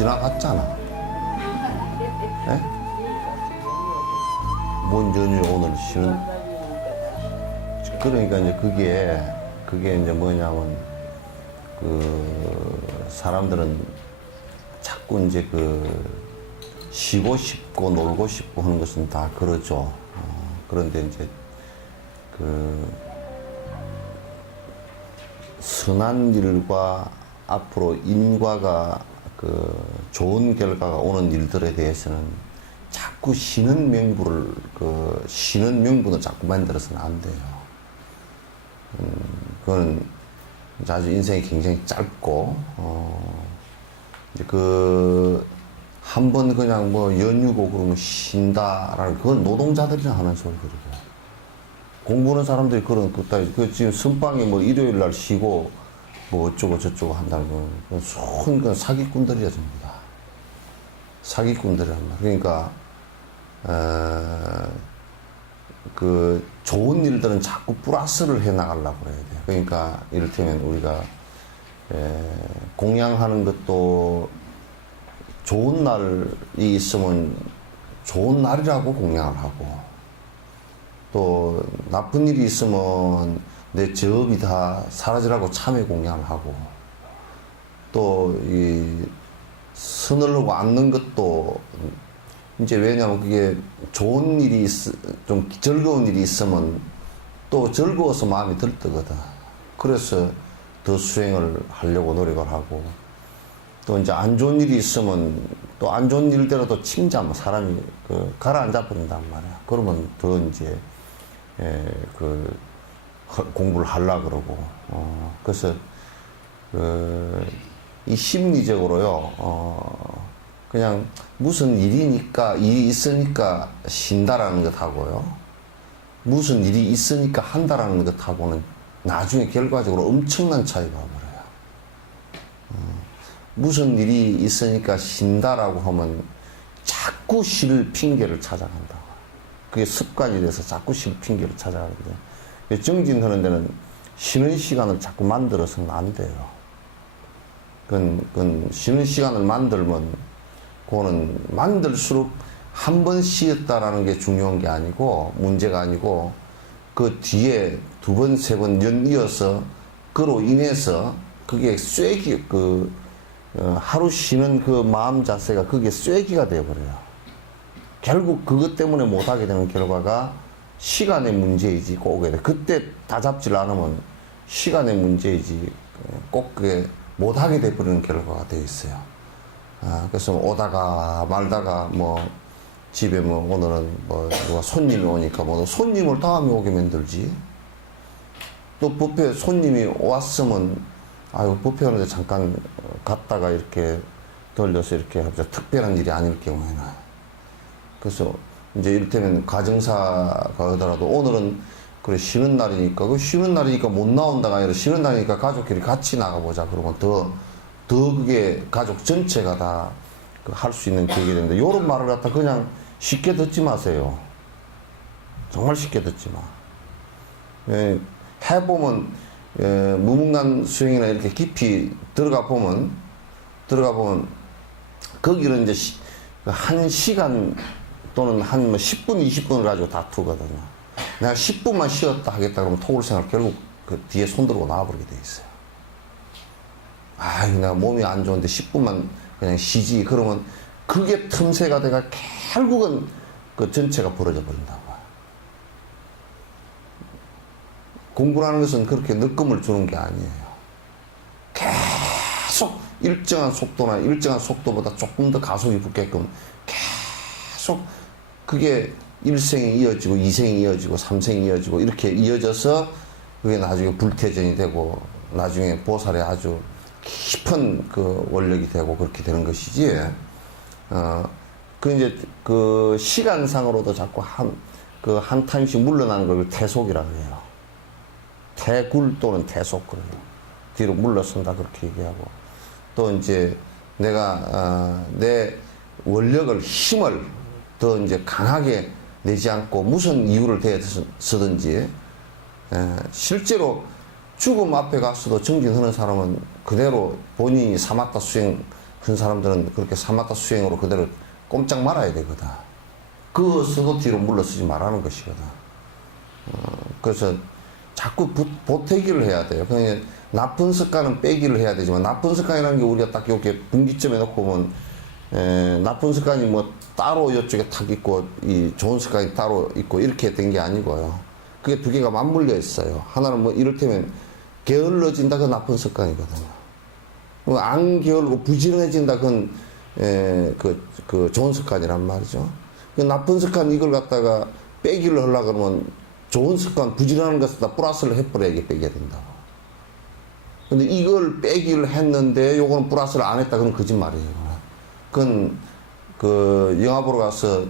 지나갔잖아. 예? 뭔 연휴 오늘 쉬는? 그러니까 이제 그게 이제 뭐냐면, 사람들은 자꾸 이제 쉬고 싶고 놀고 싶고 하는 것은 다 그러죠. 그런데 이제 선한 일과 앞으로 인과가 좋은 결과가 오는 일들에 대해서는 자꾸 쉬는 명분을 자꾸 만들어서는 안 돼요. 그거는 아주 인생이 굉장히 짧고, 이제 한 번 그냥 뭐 연휴고 그러면 쉰다라는 그건 노동자들이나 하는 소리들이고, 공부하는 사람들이 그런 지금 선빵이 뭐 일요일 날 쉬고 뭐 어쩌고 저쩌고 한다는 건 사기꾼들이야 전부 다. 사기꾼들이란 말이야. 그러니까 좋은 일들은 자꾸 플러스를 해 나가려고 그래야 돼. 그러니까 이를테면 우리가 공양하는 것도 좋은 날이 있으면 좋은 날이라고 공양을 하고, 또 나쁜 일이 있으면 내 저업이 다 사라지라고 참회 공양을 하고, 또 이 선을 하고 앉는 것도 이제 왜냐면 그게 좋은 일이 좀 즐거운 일이 있으면 또 즐거워서 마음이 들뜨거든. 그래서 더 수행을 하려고 노력을 하고, 또 이제 안 좋은 일이 있으면 또 안 좋은 일대로 또 침잠 사람이 가라앉아 버린단 말이야. 그러면 더 이제 공부를 하려 그러고, 그래서 이 심리적으로요, 그냥 무슨 일이니까 일이 있으니까 쉰다라는 것하고요, 무슨 일이 있으니까 한다라는 것하고는 나중에 결과적으로 엄청난 차이가 와버려요. 무슨 일이 있으니까 쉰다라고 하면 자꾸 쉴 핑계를 찾아간다. 그게 습관이 돼서 자꾸 쉴 핑계를 찾아가는데, 정진하는 데는 쉬는 시간을 자꾸 만들어서는 안 돼요. 그건 쉬는 시간을 만들면, 그거는 만들수록 한 번 쉬었다라는 게 중요한 게 아니고, 문제가 아니고, 그 뒤에 두 번, 세 번 연이어서, 그로 인해서 그게 쐐기, 하루 쉬는 그 마음 자세가 그게 쐐기가 되어버려요. 결국 그것 때문에 못하게 되는 결과가 시간의 문제이지, 꼭 그때 다 잡질 않으면 시간의 문제이지, 꼭 그게 못하게 돼버리는 결과가 되어 있어요. 그래서 오다가 말다가 뭐 집에 뭐 오늘은 뭐 누가 손님이 오니까 뭐 손님을 다음에 오게 만들지. 또 뷔페 손님이 왔으면 아유 뷔페 오는데 잠깐 갔다가 이렇게 돌려서 이렇게 하자, 특별한 일이 아닐 경우에는. 그래서 이제 이를테면 가정사가 하더라도 오늘은 그래 쉬는 날이니까, 그 쉬는 날이니까 못 나온다가 아니라 쉬는 날이니까 가족끼리 같이 나가보자 그러면 더 그게 가족 전체가 다 할 수 있는 계획이 되는데, 요런 말을 갖다 그냥 쉽게 듣지 마세요. 정말 쉽게 듣지 마. 해보면 무문관 수행이나 이렇게 깊이 들어가 보면 거기는 이제 한 시간 또는 한 10분, 20분을 가지고 다투거든요. 내가 10분만 쉬었다 하겠다 그러면 토굴생활 결국 그 뒤에 손 들고 나와버리게 돼 있어요. 내가 몸이 안 좋은데 10분만 그냥 쉬지. 그러면 그게 틈새가 돼가 결국은 그 전체가 벌어져 버린다고. 공부라는 것은 그렇게 느낌을 주는 게 아니에요. 계속 일정한 속도나 일정한 속도보다 조금 더 가속이 붙게끔 계속 그게 1생이 이어지고 2생이 이어지고 3생이 이어지고 이렇게 이어져서 그게 나중에 불태전이 되고 나중에 보살에 아주 깊은 그 원력이 되고 그렇게 되는 것이지. 이제 그 시간상으로도 자꾸 한 타임씩 물러나는 걸 태속이라고 해요. 태굴 또는 태속 그래요. 뒤로 물러선다 그렇게 얘기하고, 또 이제 내가 내 원력을 힘을 더 이제 강하게 내지 않고 무슨 이유를 대해서든지, 실제로 죽음 앞에 가서도 정진하는 사람은 그대로 본인이 사마타 수행 큰 사람들은 그렇게 사마타 수행으로 그대로 꼼짝 말아야 되거든. 그것도 뒤로 물러서지 말라는 것이거든. 그래서 자꾸 보태기를 해야 돼요. 그냥 나쁜 습관은 빼기를 해야 되지만, 나쁜 습관이라는 게 우리가 딱 이렇게 분기점에 놓고 보면, 나쁜 습관이 뭐 따로 이쪽에 탁 있고, 이 좋은 습관이 따로 있고, 이렇게 된 게 아니고요. 그게 두 개가 맞물려 있어요. 하나는 뭐 이를테면, 게을러진다, 그 나쁜 습관이거든요. 안 게을르고 부지런해진다, 그건, 그 좋은 습관이란 말이죠. 그 나쁜 습관 이걸 갖다가 빼기를 하려고 그러면, 좋은 습관, 부지런한 것에다 플러스를 해버려야 빼게 된다고. 근데 이걸 빼기를 했는데 요거는 플러스를 안 했다 그러면 거짓말이에요. 그건 그 영화 보러 가서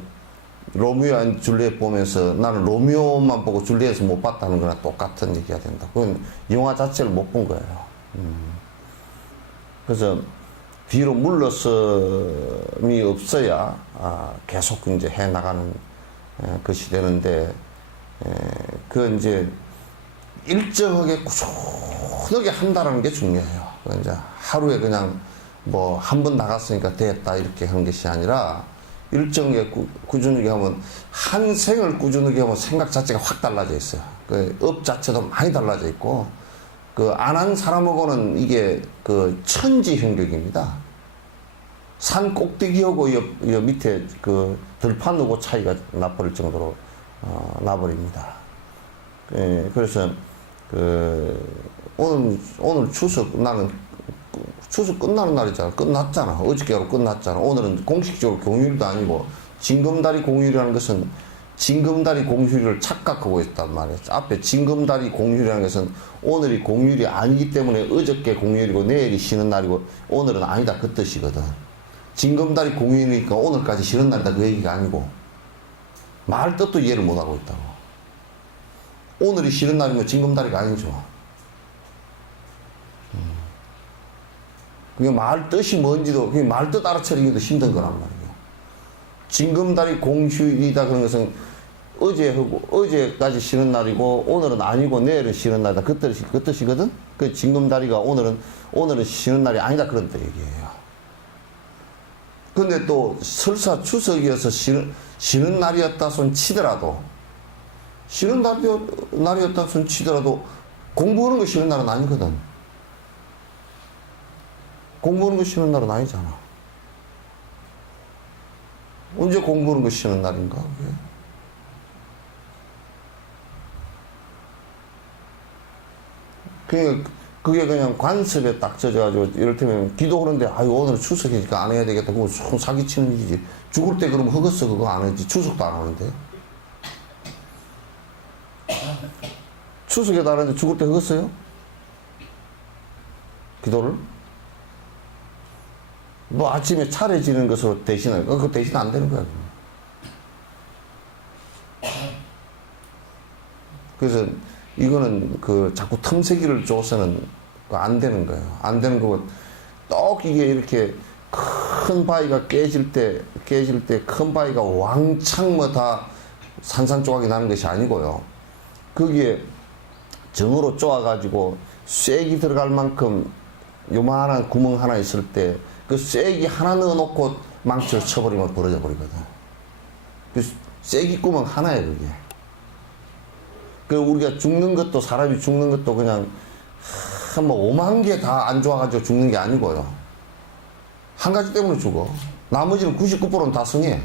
로미오 앤 줄리엣 보면서 나는 로미오만 보고 줄리엣을 못 봤다는 거나 똑같은 얘기가 된다. 그건 영화 자체를 못 본 거예요. 그래서 뒤로 물러섬이 없어야 계속 이제 해 나가는 것이 되는데, 그 이제 일정하게 꾸준하게 한다는 게 중요해요. 이제 하루에 그냥 뭐 한 번 나갔으니까 됐다 이렇게 하는 것이 아니라, 일정하게 꾸준하게 하면, 한 생을 꾸준하게 하면 생각 자체가 확 달라져 있어요. 그 업 자체도 많이 달라져 있고, 그 안 한 사람하고는 이게 그 천지 형격입니다. 산 꼭대기하고 여 밑에 그 들판하고 차이가 나버릴 정도로 나버립니다. 그래서 오늘 추석, 나는 추석 끝나는 날이잖아. 끝났잖아. 어저께로 끝났잖아. 오늘은 공식적으로 공휴일도 아니고, 징검다리 공휴일이라는 것은 징검다리 공휴일을 착각하고 있단 말이에요. 앞에 징검다리 공휴일이라는 것은 오늘이 공휴일이 아니기 때문에 어저께 공휴일이고 내일이 쉬는 날이고 오늘은 아니다, 그 뜻이거든. 징검다리 공휴일이니까 오늘까지 쉬는 날이다, 그 얘기가 아니고, 말 뜻도 이해를 못하고 있다고. 오늘이 쉬는 날이면 징검다리가 아니죠. 그게 말 뜻이 뭔지도, 그게 말 뜻 알아차리기도 힘든 거란 말이에요. 징검다리 공휴일이다 그런 것은 어제까지 쉬는 날이고 오늘은 아니고 내일은 쉬는 날이다, 그 뜻이거든. 그 징검다리가 오늘은 쉬는 날이 아니다, 그런 뜻 얘기예요. 근데 또 설사 추석이어서 쉬는 날이었다 손 치더라도, 쉬는 날이었다 손 치더라도 공부하는 거 쉬는 날은 아니거든. 공부하는 거 쉬는 날은 아니잖아. 언제 공부하는 거 쉬는 날인가? 그게 그냥 관습에 딱 젖어가지고, 이를테면 기도하는데, 아유, 오늘 추석이니까 안 해야 되겠다. 그거 사기치는 일이지. 죽을 때 그러면 허겄어, 그거 안 하지. 추석도 안 하는데. 추석에도 안 하는데 죽을 때 허겄어요? 기도를? 뭐 아침에 차려지는 것으로 대신할 거, 그거 대신 안 되는 거야. 그래서 이거는 그 자꾸 틈새기를 줘서는 안 되는 거예요. 안 되는 거고, 떡 이게 이렇게 큰 바위가 깨질 때 큰 바위가 왕창 뭐 다 산산조각이 나는 것이 아니고요. 거기에 정으로 쪼아가지고 쐐기 들어갈 만큼 요만한 구멍 하나 있을 때 그 쐐기 하나 넣어놓고 망치를 쳐버리면 벌어져 버리거든. 그 쐐기 구멍 하나에 그게. 그 우리가 죽는 것도, 사람이 죽는 것도 그냥 뭐 5만 개 다 안 좋아가지고 죽는 게 아니고요. 한 가지 때문에 죽어. 나머지는 99%는 다 성해.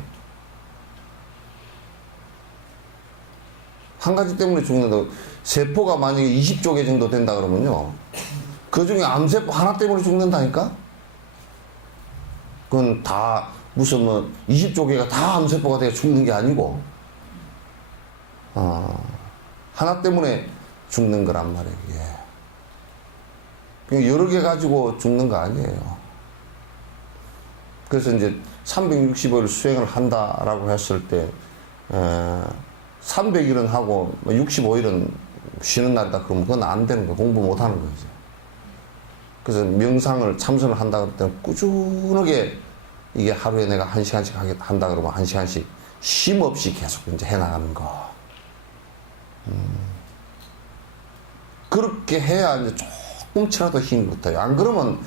한 가지 때문에 죽는다. 세포가 만약에 20조 개 정도 된다 그러면요, 그 중에 암세포 하나 때문에 죽는다니까? 그건 다 무슨 뭐 20조 개가 다 암세포가 돼서 죽는 게 아니고, 하나 때문에 죽는 거란 말이에요. 그냥 여러 개 가지고 죽는 거 아니에요. 그래서 이제 365일 수행을 한다라고 했을 때, 300일은 하고 65일은 쉬는 날이다 그러면 그건 안 되는 거예요. 공부 못 하는 거죠. 그래서 명상을 참선을 한다 그럴 때는 꾸준하게, 이게 하루에 내가 1시간씩 한다 그러면 1시간씩 쉼 없이 계속 이제 해나가는 거. 그렇게 해야 이제 조금치라도 힘이 붙어요. 안 그러면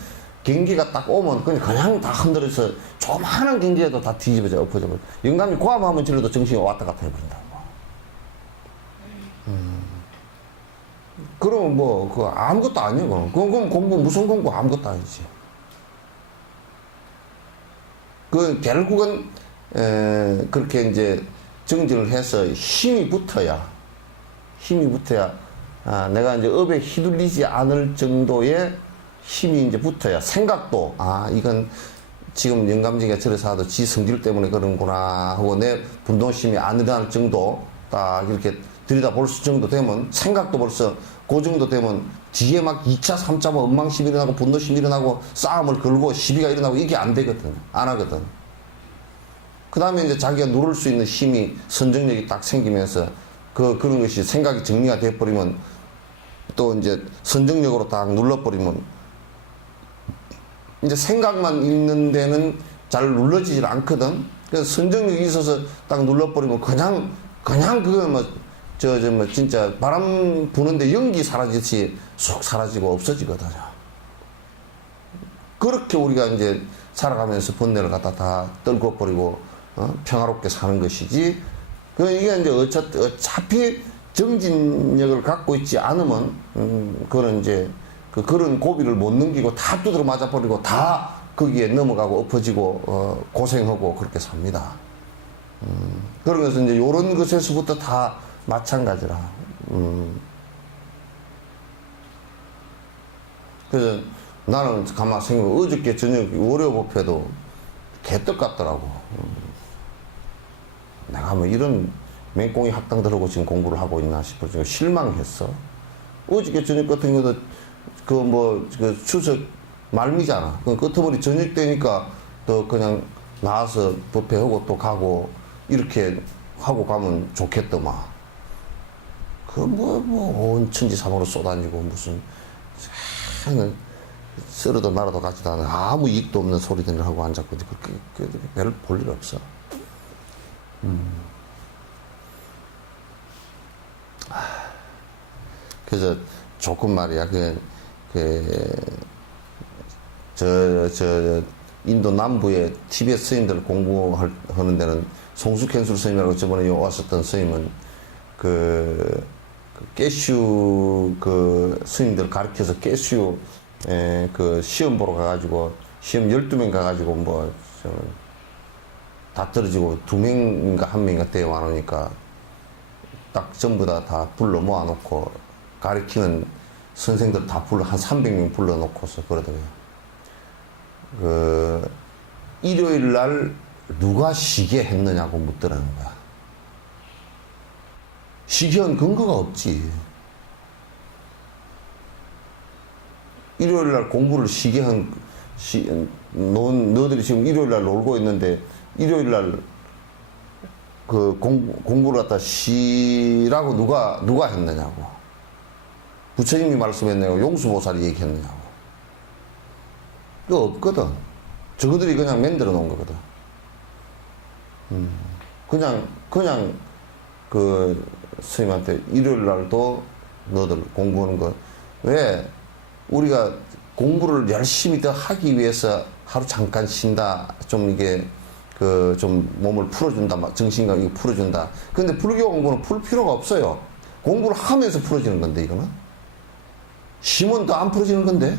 경기가 딱 오면 그냥 다 흔들어서 조그마한 경기에도 다 뒤집어져 엎어져 버려. 영감이 고함하면 질러도 정신이 왔다 갔다 해버린다고. 그러면 뭐, 그 아무것도 아니고. 그럼 공부, 무슨 공부 아무것도 아니지. 그 결국은, 그렇게 이제 정진을 해서 힘이 붙어야, 내가 이제 업에 휘둘리지 않을 정도의 힘이 이제 붙어야 생각도, 이건 지금 영감쟁이가 저래서 하도 지 성질 때문에 그런구나 하고 내 분동심이 안 일어날 정도 딱 이렇게 들여다볼 수 정도 되면 생각도 벌써 그 정도 되면 뒤에 막 2차, 3차 뭐 엉망심이 일어나고 분노심이 일어나고 싸움을 걸고 시비가 일어나고 이게 안 되거든. 안 하거든. 그 다음에 이제 자기가 누를 수 있는 힘이 선정력이 딱 생기면서 그런 것이 생각이 정리가 돼버리면 또 이제 선정력으로 딱 눌러버리면 이제 생각만 있는 데는 잘 눌러지질 않거든. 그래서 선정력이 있어서 딱 눌러버리면 그냥 그거 진짜 바람 부는데 연기 사라지듯이 쏙 사라지고 없어지거든요. 그렇게 우리가 이제 살아가면서 번뇌를 갖다 다 떨궈버리고, 평화롭게 사는 것이지. 이게 이제 어차피 정진력을 갖고 있지 않으면, 그런 이제, 그런 고비를 못 넘기고 다 두드러 맞아버리고 다 거기에 넘어가고 엎어지고, 고생하고 그렇게 삽니다. 그러면서 이제 요런 것에서부터 다 마찬가지라. 그래서 나는 가만 생각해 어저께 저녁 월요법회도 개떡 같더라고. 내가 뭐 이런 맹꽁이 학당들하고 지금 공부를 하고 있나 싶어 좀 실망했어. 어저께 저녁 같은 경우도 그 추석 말미잖아. 그 끝머리 저녁 때니까 또 그냥 나와서 법회하고 또 가고 이렇게 하고 가면 좋겠더만. 온 천지 사방으로 쏟아지고 무슨 썰어도 말아도 같지도 않은 아무 이익도 없는 소리들을 하고 앉았고 그렇게 별 볼 일 없어. 그래서 조금 말이야 인도 남부의 티베트 스님들 공부하는 데는 송수켄술 스님이라고 저번에 왔었던 스님은 깨슈 스님들 가르쳐서 깨슈 시험 보러 가가지고 시험 12명 가가지고 다 떨어지고 2명인가 1명인가 대회 와놓으니까 딱 전부 다 불러 모아놓고 가르치는 선생들 다 한 300명 불러놓고서 그러더래요. 일요일 날 누가 시계 했느냐고 묻더라는 거야. 시계한 근거가 없지. 일요일 날 공부를 너희들이 지금 일요일 날 놀고 있는데 일요일 날 공부를 갖다 시라고 누가 했느냐고. 부처님이 말씀했냐고 용수보살이 얘기했느냐고. 그거 없거든. 저거들이 그냥 만들어 놓은 거거든. 그냥 스님한테 일요일 날도 너들 공부하는 거 왜 우리가 공부를 열심히 더 하기 위해서 하루 잠깐 쉰다 좀 이게 좀 몸을 풀어준다 정신과 이거 풀어준다. 근데 불교 공부는 풀 필요가 없어요. 공부를 하면서 풀어지는 건데 이거는 쉬면 더 안 풀어지는 건데.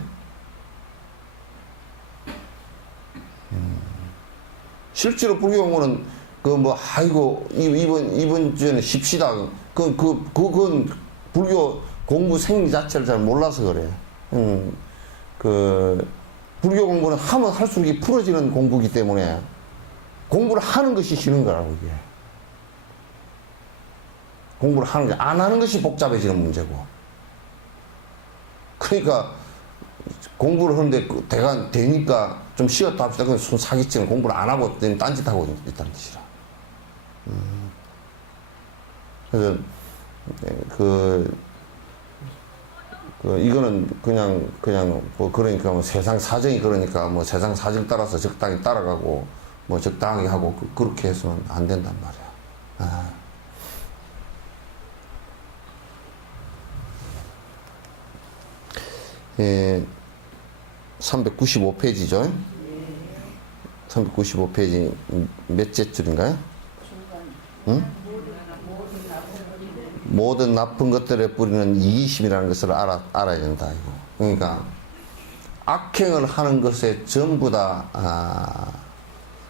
실제로 불교 공부는 이번 주에는 쉽시다. 그건 불교 공부 생리 자체를 잘 몰라서 그래. 불교 공부는 하면 할수록 이게 풀어지는 공부이기 때문에 공부를 하는 것이 쉬는 거라고, 이게. 공부를 하는 게, 안 하는 것이 복잡해지는 문제고. 그러니까 공부를 하는데 되니까 좀 쉬었다 합시다. 그건 사기치는 공부를 안 하고 딴짓하고 있다는 뜻이라. 그래서 이거는 그냥 그러니까 세상 사정이 그러니까 세상 사정 따라서 적당히 따라가고 적당하게 하고 그렇게 해서는 안 된단 말이야. 395페이지죠. 395페이지 몇째 줄인가요? 응? 모든 나쁜 것들의 뿌리는 이기심이라는 것을 알아야 된다. 이거. 그러니까 악행을 하는 것에 전부 다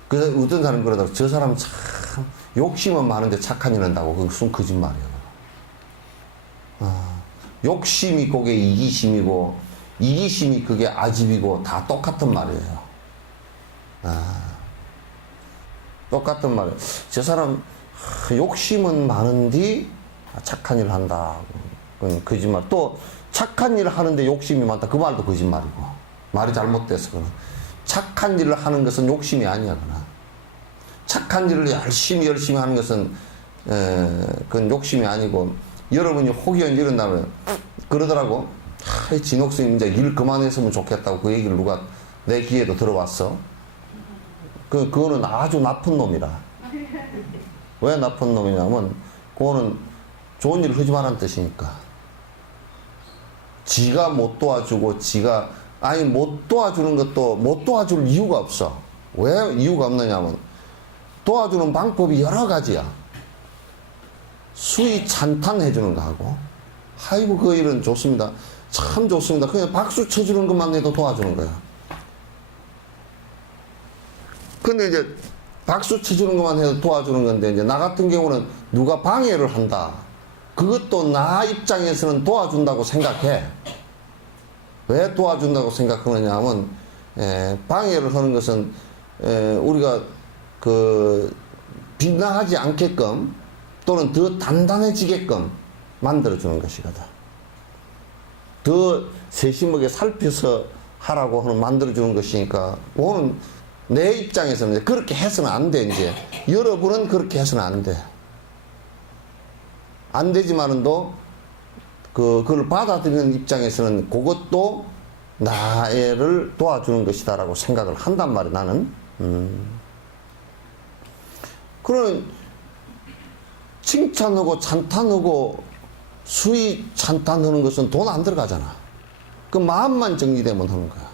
그래서 어떤 사람이 그러더라고. 저 사람 참 욕심은 많은데 착한 일 한다고. 그건 순 거짓말이에요. 욕심이 그게 이기심이고 이기심이 그게 아집이고 다 똑같은 말이에요. 똑같은 말이에요. 저 사람 욕심은 많은데 착한 일 한다. 그건 거짓말. 또 착한 일을 하는데 욕심이 많다. 그 말도 거짓말이고. 말이 잘못돼서 그는. 착한 일을 하는 것은 욕심이 아니야. 그나. 착한 일을 열심히 하는 것은 그건 욕심이 아니고, 여러분이 혹연 이런다면 그러더라고. 진옥스님 이제 일 그만했으면 좋겠다고 그 얘기를 누가 내 귀에도 들어왔어. 그거는 아주 나쁜 놈이라. 왜 나쁜 놈이냐면 그거는 좋은 일을 하지 말라는 뜻이니까. 지가 못 도와주고 못 도와주는 것도 못 도와줄 이유가 없어. 왜 이유가 없느냐면 도와주는 방법이 여러 가지야. 수위 찬탄해주는 거 하고, 아이고 그 일은 좋습니다. 참 좋습니다. 그냥 박수 쳐주는 것만 해도 도와주는 거야. 근데 이제 박수 쳐주는 것만 해도 도와주는 건데, 이제 나 같은 경우는 누가 방해를 한다. 그것도 나 입장에서는 도와준다고 생각해. 왜 도와준다고 생각하느냐 하면, 방해를 하는 것은, 우리가 비난하지 않게끔 또는 더 단단해지게끔 만들어주는 것이거든. 더 세심하게 살펴서 하라고 하는 만들어주는 것이니까, 그거는 내 입장에서는 이제 그렇게 해서는 안 돼, 이제. 여러분은 그렇게 해서는 안 돼. 안 되지만은 그걸 받아들이는 입장에서는 그것도 나를 도와주는 것이다라고 생각을 한단 말이야, 나는. 그런 칭찬하고 찬탄하고 수위 찬탄하는 것은 돈 안 들어가잖아. 그 마음만 정리되면 하는 거야.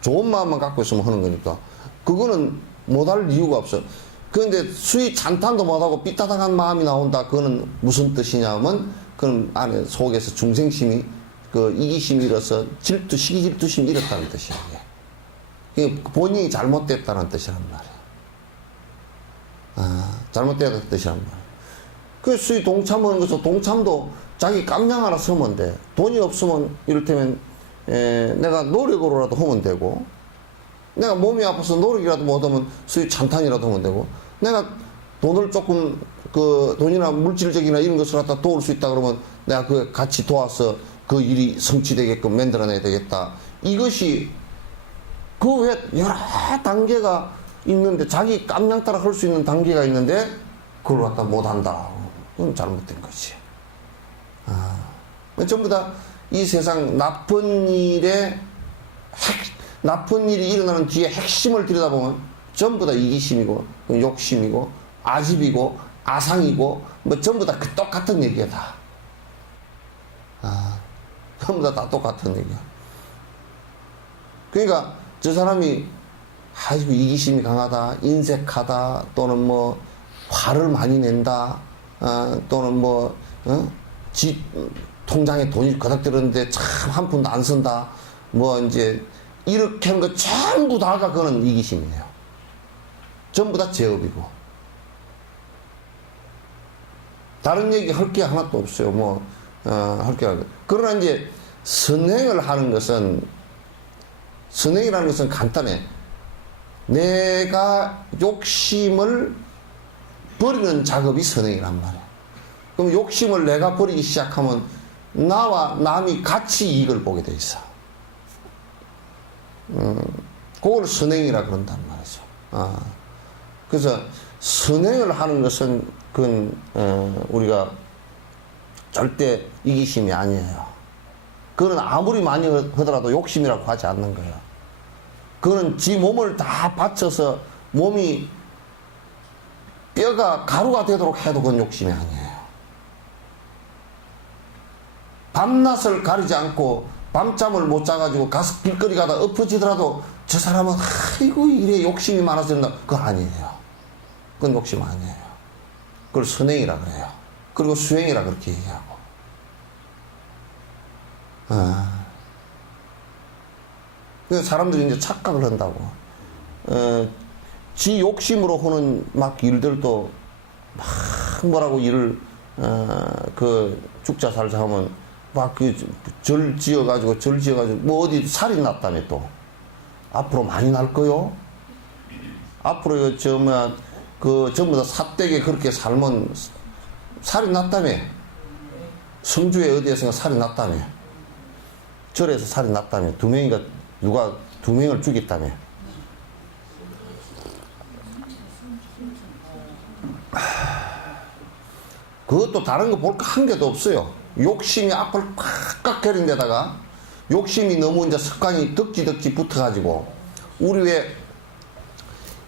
좋은 마음만 갖고 있으면 하는 거니까. 그거는 못할 이유가 없어. 그런데 수위 찬탄도 못하고 삐딱한 마음이 나온다. 그거는 무슨 뜻이냐면, 그건 안에 속에서 중생심이, 이기심이 일어서 시기 질투심이 일었다는 뜻이야. 이게 본인이 잘못됐다는 뜻이란 말이야. 잘못됐다는 뜻이란 말이야. 그 수위 동참하는 것은 동참도 자기 깜냥 하나 서면 돼. 돈이 없으면 이를테면 내가 노력으로라도 하면 되고, 내가 몸이 아파서 노력이라도 못하면 수위 찬탄이라도 하면 되고, 내가 돈을 조금 돈이나 물질적이나 이런 것을 갖다 도울 수 있다 그러면 내가 그 같이 도와서 그 일이 성취되게끔 만들어내야 되겠다. 이것이 그 외 여러 단계가 있는데, 자기 깜냥 따라 할 수 있는 단계가 있는데 그걸 갖다 못한다. 그건 잘못된 거지. 전부 다 이 세상 나쁜 일이 일어나는 뒤에 핵심을 들여다보면 전부 다 이기심이고 욕심이고 아집이고 아상이고 뭐 전부 다 그 똑같은 얘기야 다. 전부 다 똑같은 얘기야. 그러니까 저 사람이 아이고 이기심이 강하다, 인색하다, 또는 뭐 화를 많이 낸다, 또는 지 통장에 돈이 거닥 들었는데 참 한 푼도 안 쓴다, 뭐 이제 이렇게 하는 거 전부 다가 그거는 이기심이에요. 전부 다 제업이고. 다른 얘기 할 게 하나도 없어요. 할 게. 그러나 이제 선행을 하는 것은, 선행이라는 것은 간단해. 내가 욕심을 버리는 작업이 선행이란 말이야. 그럼 욕심을 내가 버리기 시작하면 나와 남이 같이 이익을 보게 돼 있어. 그걸 선행이라 그런단 말이죠. 그래서 선행을 하는 것은 그건 우리가 절대 이기심이 아니에요. 그거는 아무리 많이 하더라도 욕심이라고 하지 않는 거예요. 그거는 지 몸을 다 바쳐서 몸이 뼈가 가루가 되도록 해도 그건 욕심이 아니에요. 밤낮을 가리지 않고 밤잠을 못 자가지고 가서 길거리 가다 엎어지더라도 저 사람은 아이고 이래 욕심이 많아서 된다. 그거 아니에요. 그건 욕심 아니에요. 그걸 선행이라 그래요. 그리고 수행이라 그렇게 얘기하고. 그래서 사람들이 이제 착각을 한다고. 지 욕심으로 하는 막 일들도 막 뭐라고 일을 그 죽자살자 하면 막 그 절 지어가지고 뭐 어디 살이 났다며 또 앞으로 많이 날 거요. 앞으로 그 전부 다 삿되게 그렇게 살면 살이 났다며. 성주에 어디에선가 살이 났다며. 절에서 살이 났다며. 누가 2명을 죽였다며. 그것도 다른 거 볼 거 한 개도 없어요. 욕심이 앞을 꽉꽉 가린 데다가 욕심이 너무 이제 습관이 덕지 붙어가지고 우리 왜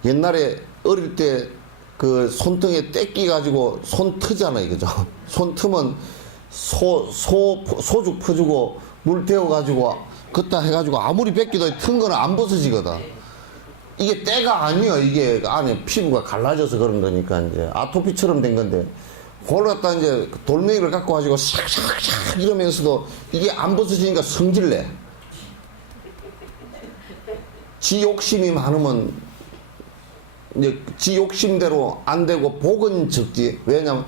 옛날에 어릴 때 그 손등에 떼끼 가지고 손 트잖아요, 그죠? 손 트면 소죽 퍼주고 물 데워가지고 걷다 해가지고 아무리 뺏기도 튼 거는 안 벗어지거든. 이게 때가 아니에요. 이게 안에 피부가 갈라져서 그런 거니까 이제 아토피처럼 된 건데. 그걸 갖다 이제 돌멩이를 갖고 가지고 샥샥샥 이러면서도 이게 안 벗어지니까 성질내. 지 욕심이 많으면 이제 지 욕심대로 안 되고 복은 적지. 왜냐면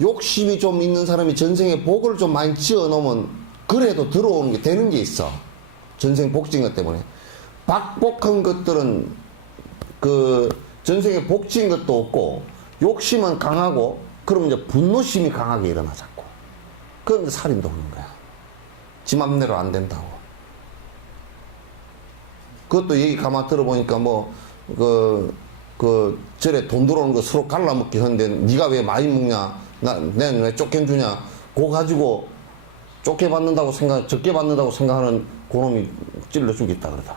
욕심이 좀 있는 사람이 전생에 복을 좀 많이 지어 놓으면 그래도 들어오는 게 되는 게 있어. 전생 복진 것 때문에. 박복한 것들은 그 전생에 복진 것도 없고 욕심은 강하고 그러면 이제 분노심이 강하게 일어나 자꾸. 그럼 이제 살인도 하는 거야. 지 맘대로 안 된다고. 그것도 얘기 가만 들어보니까 절에 돈 들어오는 거 서로 갈라먹기 하는데 네가 왜 많이 먹냐? 내는 왜 쫓겨주냐? 그거 가지고 적게 받는다고 생각하는 그놈이 찔러 죽겠다 그러다.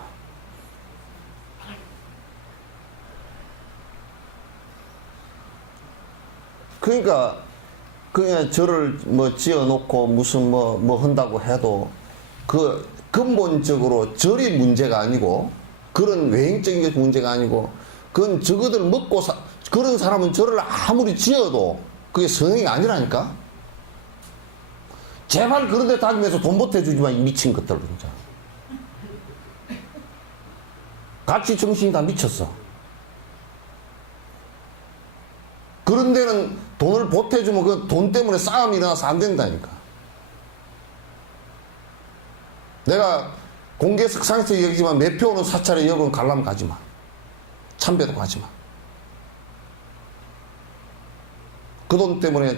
그러니까 그냥 저를 지어놓고 무슨 뭐 한다고 해도 그 근본적으로 절이 문제가 아니고 그런 외행적인 게 문제가 아니고 그건 저거들 먹고 그런 사람은 절을 아무리 지어도 그게 선행이 아니라니까. 제발 그런 데 다니면서 돈 보태주지 마, 이 미친 것들 진짜. 같이 정신이 다 미쳤어. 그런 데는 돈을 보태주면 그 돈 때문에 싸움이 일어나서 안 된다니까. 내가 공개석상에서 얘기지만 매표 오는 사찰에 여러분 가려면 가지 마. 참배도 가지 마. 그 돈 때문에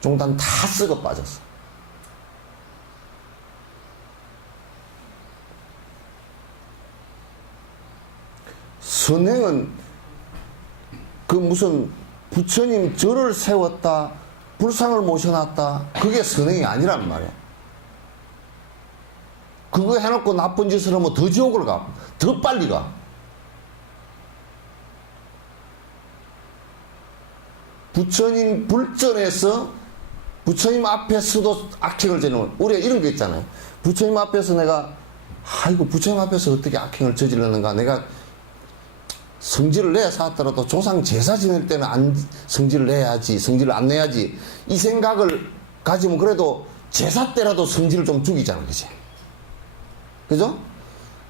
종단 다 썩어 빠졌어. 선행은 그 무슨 부처님 절을 세웠다, 불상을 모셔놨다, 그게 선행이 아니란 말이야. 그거 해놓고 나쁜 짓을 하면 더 지옥을 가. 더 빨리 가. 부처님 불전에서 부처님 앞에서도 악행을 저지르는, 우리가 이런 거 있잖아요. 부처님 앞에서 내가 아이고 부처님 앞에서 어떻게 악행을 저지르는가. 내가 성질을 내야 살았더라도 조상 제사 지낼 때는 성질을 내야지, 성질을 안 내야지, 이 생각을 가지면 그래도 제사 때라도 성질을 좀 죽이잖아, 그지? 그죠?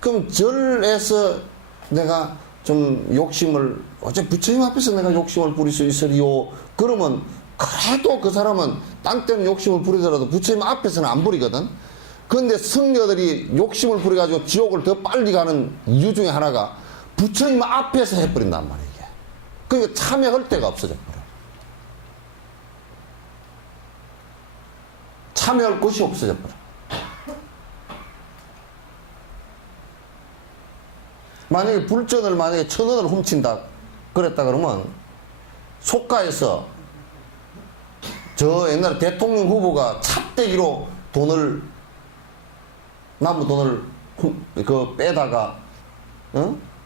그럼 절에서 내가 좀 욕심을, 어차피 부처님 앞에서 내가 욕심을 부릴 수 있으리요. 그러면 그래도 그 사람은 딴 때는 욕심을 부리더라도 부처님 앞에서는 안 부리거든. 그런데 성녀들이 욕심을 부려가지고 지옥을 더 빨리 가는 이유 중에 하나가 부처님 앞에서 해버린단 말이야, 이게. 그러니까 참여할 데가 없어져 버려. 참여할 곳이 없어져 버려. 만약에 불전을 만약에 1,000원을 훔친다 그랬다 그러면 속가에서 저 옛날에 대통령 후보가 찹대기로 남은 돈을 빼다가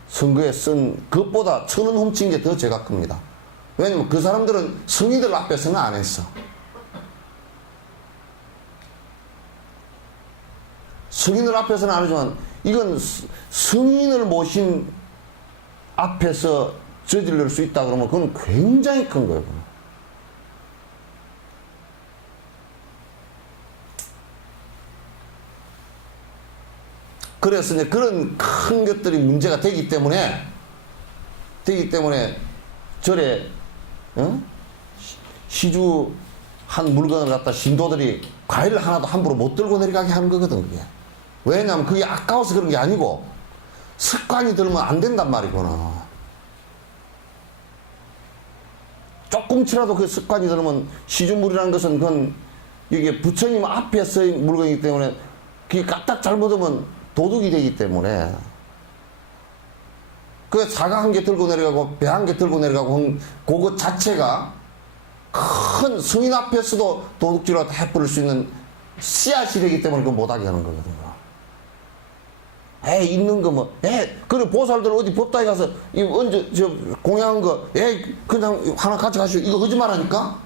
선거에 쓴 그것보다 1,000원 훔친 게 더 제각급니다. 왜냐면 그 사람들은 성의들 앞에서는 안 했어. 성인들 앞에서는 안 하지만 이건 성인을 모신 앞에서 저지를 수 있다 그러면 그건 굉장히 큰 거예요. 그래서 이제 그런 큰 것들이 문제가 되기 때문에 절에 시주한 물건을 갖다 신도들이 과일을 하나도 함부로 못 들고 내려가게 하는 거거든, 그게. 왜냐하면 그게 아까워서 그런 게 아니고 습관이 들면 안 된단 말이구나. 조금치라도 그 습관이 들면 시주물이라는 것은 그건 이게 부처님 앞에 서인 물건이기 때문에 그게 까딱 잘못하면 도둑이 되기 때문에 그 사과 한 개 들고 내려가고 배 한 개 들고 내려가고 그것 자체가 큰 성인 앞에서도 도둑질을 해버릴 수 있는 씨앗이 되기 때문에 그거 못하게 하는 거거든요. 있는 거 뭐, 그래, 보살들 어디 법당에 가서, 이거 언제, 공양한 거, 그냥 하나 가져가시오. 이거 거짓말 하니까?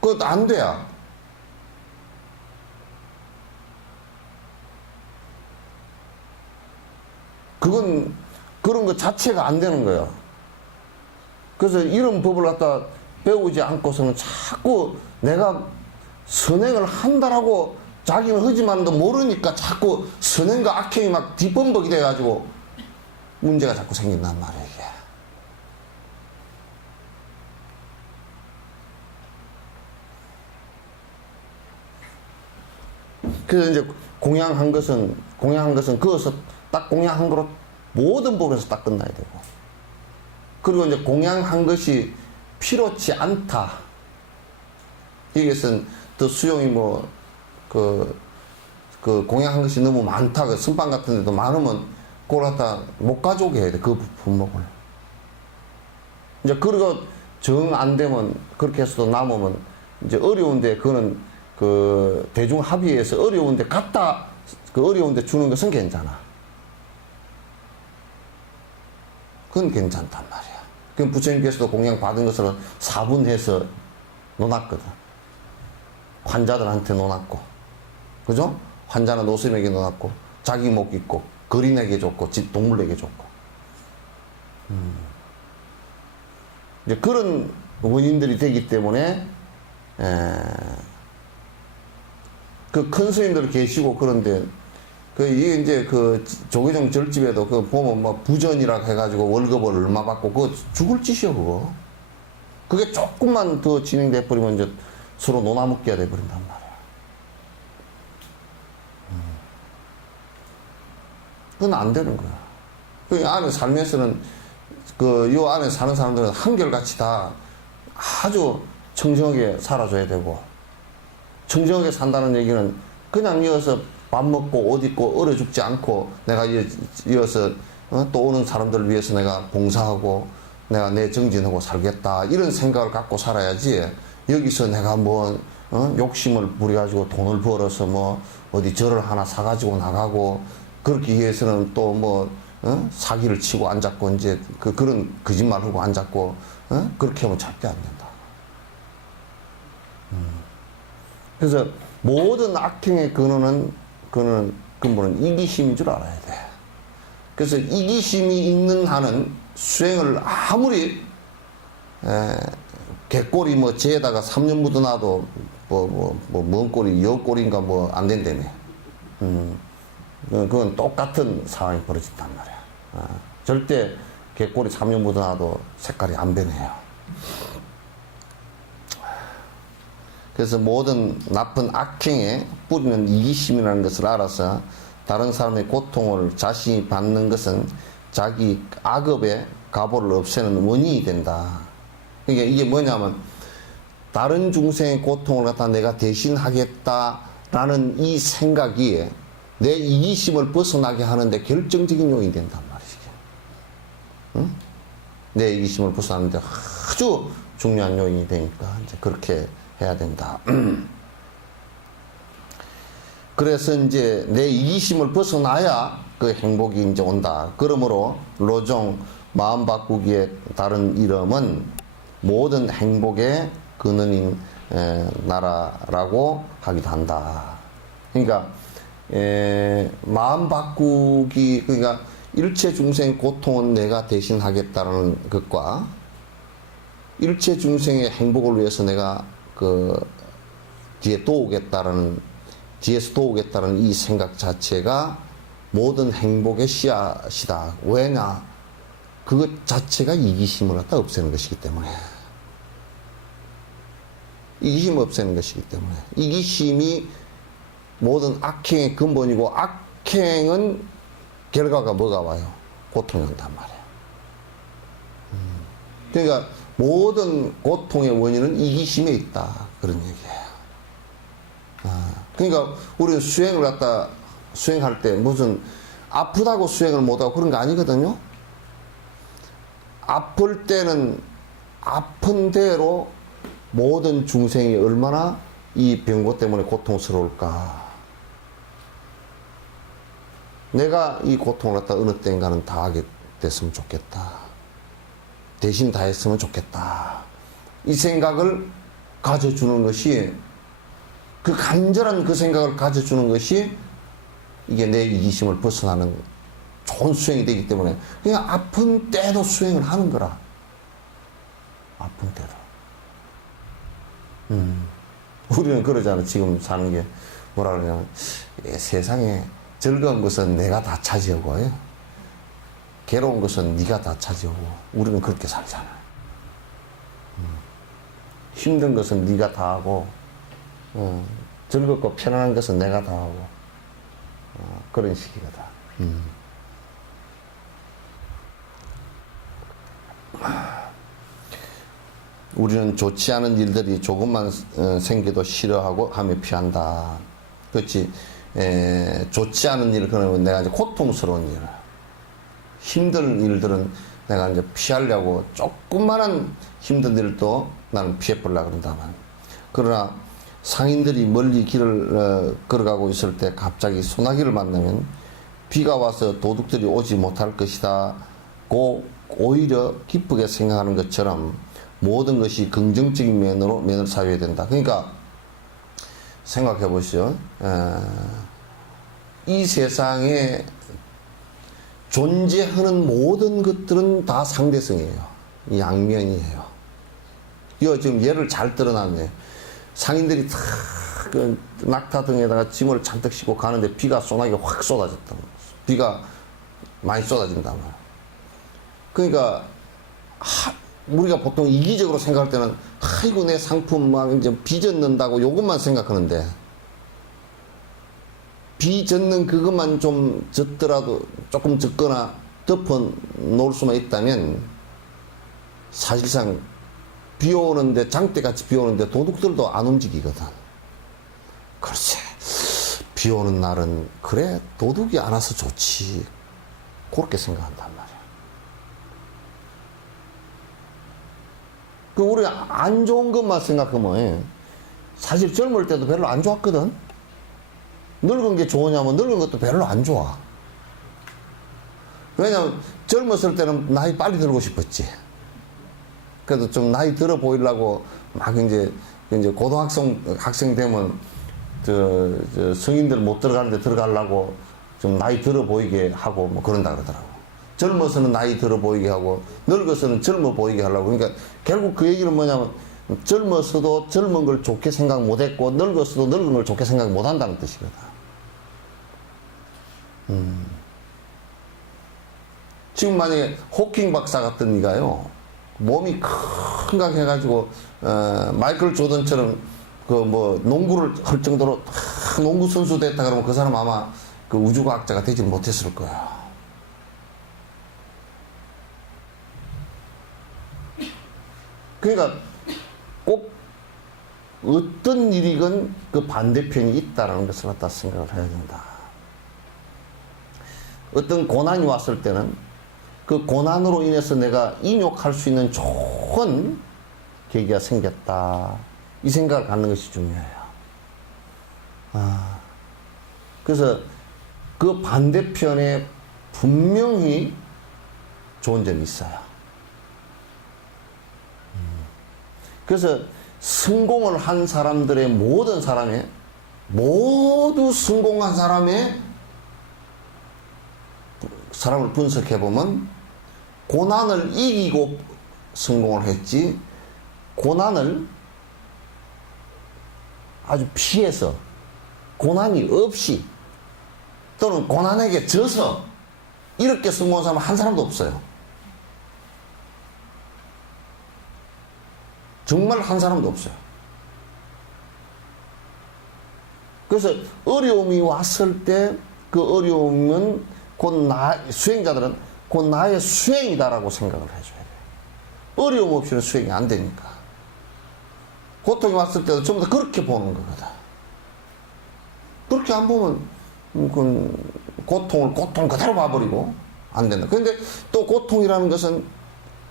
그것도 안 돼야. 그건, 그런 거 자체가 안 되는 거야. 그래서 이런 법을 갖다 배우지 않고서는 자꾸 내가 선행을 한다라고 자기는 하지만도 모르니까 자꾸 선행과 악행이 막 뒷범벅이 돼가지고 문제가 자꾸 생긴단 말이야, 이게. 그래서 이제 공양한 것은 그것을 딱 공양한 거로 모든 법에서 딱 끝나야 되고. 그리고 이제 공양한 것이 필요치 않다. 이것은 또 수용이 뭐, 그 공양한 것이 너무 많다. 그 선방 같은 데도 많으면 그걸 갖다 못 가져오게 해야 돼. 그 품목을. 이제 그리고 정 안 되면 그렇게 해서도 남으면 이제 어려운데 그거는 그 대중 합의에서 어려운데 갖다 그 어려운데 주는 것은 괜찮아. 그건 괜찮단 말이야. 그럼 부처님께서도 공양 받은 것을 4분해서 놓았거든. 환자들한테 놓았고, 그죠? 환자는 노스님에게 놓았고, 자기 목 있고, 거린에게 줬고, 집 동물에게 줬고. 이제 그런 원인들이 되기 때문에, 그 큰 스님들 계시고 그런데, 이게 이제 그 조계종 절집에도 그 보면 뭐 부전이라 해가지고 월급을 얼마 받고 그거 죽을 짓이요, 그거. 그게 조금만 더 진행돼 버리면 이제 서로 논아먹기가 돼 버린단 말이야. 그건 안 되는 거야. 그 안에 살면서는 요 안에 사는 사람들은 한결같이 다 아주 청정하게 살아줘야 되고, 청정하게 산다는 얘기는 그냥 이어서 밥 먹고 옷 입고 얼어 죽지 않고 내가 이어서 또 오는 사람들을 위해서 내가 봉사하고 내가 내 정진하고 살겠다 이런 생각을 갖고 살아야지. 여기서 내가 뭐 욕심을 부려가지고 돈을 벌어서 뭐 어디 절을 하나 사가지고 나가고 그렇게 위해서는 또 뭐 사기를 치고 앉았고 이제 그런 거짓말하고 앉았고 그렇게 하면 절대 안 된다. 그래서 모든 악행의 근본은 이기심인 줄 알아야 돼. 그래서 이기심이 있는 한은 수행을 아무리 개꼬리 뭐 재에다가 3년 묻어놔도 뭔 꼬리 여꼬리인가 뭐 안 된다며. 그건 똑같은 상황이 벌어진단 말이야. 절대 개꼬리 3년 묻어놔도 색깔이 안 변해요. 그래서 모든 나쁜 악행에 뿌리는 이기심이라는 것을 알아서 다른 사람의 고통을 자신이 받는 것은 자기 악업의 가보를 없애는 원인이 된다. 그러니까 이게 뭐냐면 다른 중생의 고통을 갖다 내가 대신하겠다라는 이 생각이 내 이기심을 벗어나게 하는데 결정적인 요인이 된단 말이지. 응? 내 이기심을 벗어나는데 아주 중요한 요인이 되니까 이제 그렇게 해야 된다. 그래서 이제 내 이기심을 벗어나야 그 행복이 이제 온다. 그러므로 로종 마음 바꾸기의 다른 이름은 모든 행복의 근원인 나라라고 하기도 한다. 그러니까 마음 바꾸기, 그러니까 일체 중생 고통은 내가 대신하겠다는 것과 일체 중생의 행복을 위해서 내가 그 뒤에서 도우겠다는 이 생각 자체가 모든 행복의 씨앗이다. 왜냐? 그것 자체가 이기심을 갖다 없애는 것이기 때문에. 이기심을 없애는 것이기 때문에. 이기심이 모든 악행의 근본이고, 악행은 결과가 뭐가 와요? 고통이 온단 말이에요. 그러니까 모든 고통의 원인은 이기심에 있다. 그런 얘기예요. 그러니까 우리는 수행을 갖다 수행할 때 무슨 아프다고 수행을 못하고 그런 거 아니거든요. 아플 때는 아픈 대로 모든 중생이 얼마나 이 병고 때문에 고통스러울까. 내가 이 고통을 갖다 어느 때인가는 다 하게 됐으면 좋겠다. 대신 다 했으면 좋겠다. 이 생각을 가져주는 것이, 그 간절한 그 생각을 가져주는 것이 이게 내 이기심을 벗어나는 좋은 수행이 되기 때문에 그냥 아픈 때도 수행을 하는 거라. 아픈 때도. 우리는 그러잖아. 지금 사는 게 뭐라 그러냐면, 세상에 즐거운 것은 내가 다 차지하고, 괴로운 것은 네가 다 차지하고, 우리는 그렇게 살잖아. 힘든 것은 네가 다 하고, 즐겁고 편안한 것은 내가 다 하고, 그런 식이거든. 우리는 좋지 않은 일들이 조금만 생겨도 싫어하고 하며 피한다. 그렇지. 좋지 않은 일, 그러면 내가 이제 고통스러운 일, 힘든 일들은 내가 이제 피하려고 조그마한 힘든 일도 나는 피해보려고 그런다만, 그러나 상인들이 멀리 길을 걸어가고 있을 때 갑자기 소나기를 만나면 비가 와서 도둑들이 오지 못할 것이다고 오히려 기쁘게 생각하는 것처럼 모든 것이 긍정적인 면을 사유해야 된다. 그러니까 생각해 보시죠. 이 세상에 존재하는 모든 것들은 다 상대성이에요. 양면이에요. 이거 지금 예를 잘 드러났네. 상인들이 다 그 낙타 등에다가 짐을 잔뜩 싣고 가는데 비가 소나기가 확 쏟아졌다. 비가 많이 쏟아진단 말이야. 그러니까 우리가 보통 이기적으로 생각할 때는 아이고 내 상품 막 이제 비 젖는다고 요것만 생각하는데, 비 젖는 그것만 좀 젖더라도 조금 젖거나 덮어 놓을 수만 있다면 사실상 비 오는데, 장대같이 비 오는데 도둑들도 안 움직이거든. 글쎄, 비 오는 날은 그래 도둑이 안 와서 좋지, 그렇게 생각한단 말이야. 그 우리 안 좋은 것만 생각하면 사실 젊을 때도 별로 안 좋았거든. 늙은 게 좋으냐면 늙은 것도 별로 안 좋아. 왜냐면 젊었을 때는 나이 빨리 들고 싶었지. 그래도 좀 나이 들어 보이려고 막 이제 학생 되면 저 성인들 못 들어가는데 들어가려고 좀 나이 들어 보이게 하고 뭐 그런다 그러더라고. 젊어서는 나이 들어 보이게 하고 늙어서는 젊어 보이게 하려고. 그러니까 결국 그 얘기는 뭐냐면 젊어서도 젊은 걸 좋게 생각 못했고 늙어서도 늙은 걸 좋게 생각 못한다는 뜻이거든. 지금 만약에 호킹 박사 같은 이가요, 몸이 큰강해가지고 마이클 조던처럼 그 뭐 농구를 할 정도로 농구 선수 됐다 그러면 그 사람 아마 그 우주과학자가 되지 못했을 거야. 그러니까 꼭 어떤 일이건 그 반대편이 있다라는 것을 갖다 생각을 해야 된다. 어떤 고난이 왔을 때는 그 고난으로 인해서 내가 인욕할 수 있는 좋은 계기가 생겼다. 이 생각을 갖는 것이 중요해요. 그래서 그 반대편에 분명히 좋은 점이 있어요. 그래서 성공을 한 사람들의 모든 사람의 모두 성공한 사람을 분석해 보면 고난을 이기고 성공을 했지, 고난을 아주 피해서 고난이 없이 또는 고난에게 져서 이렇게 성공한 사람은 한 사람도 없어요. 정말 한 사람도 없어요. 그래서 어려움이 왔을 때 그 어려움은 수행자들은 곧 나의 수행이다라고 생각을 해줘야 돼요. 어려움 없이는 수행이 안 되니까. 고통이 왔을 때도 전부 다 그렇게 보는 거거든. 그렇게 안 보면 고통을 고통 그대로 봐버리고 안 된다. 그런데 또 고통이라는 것은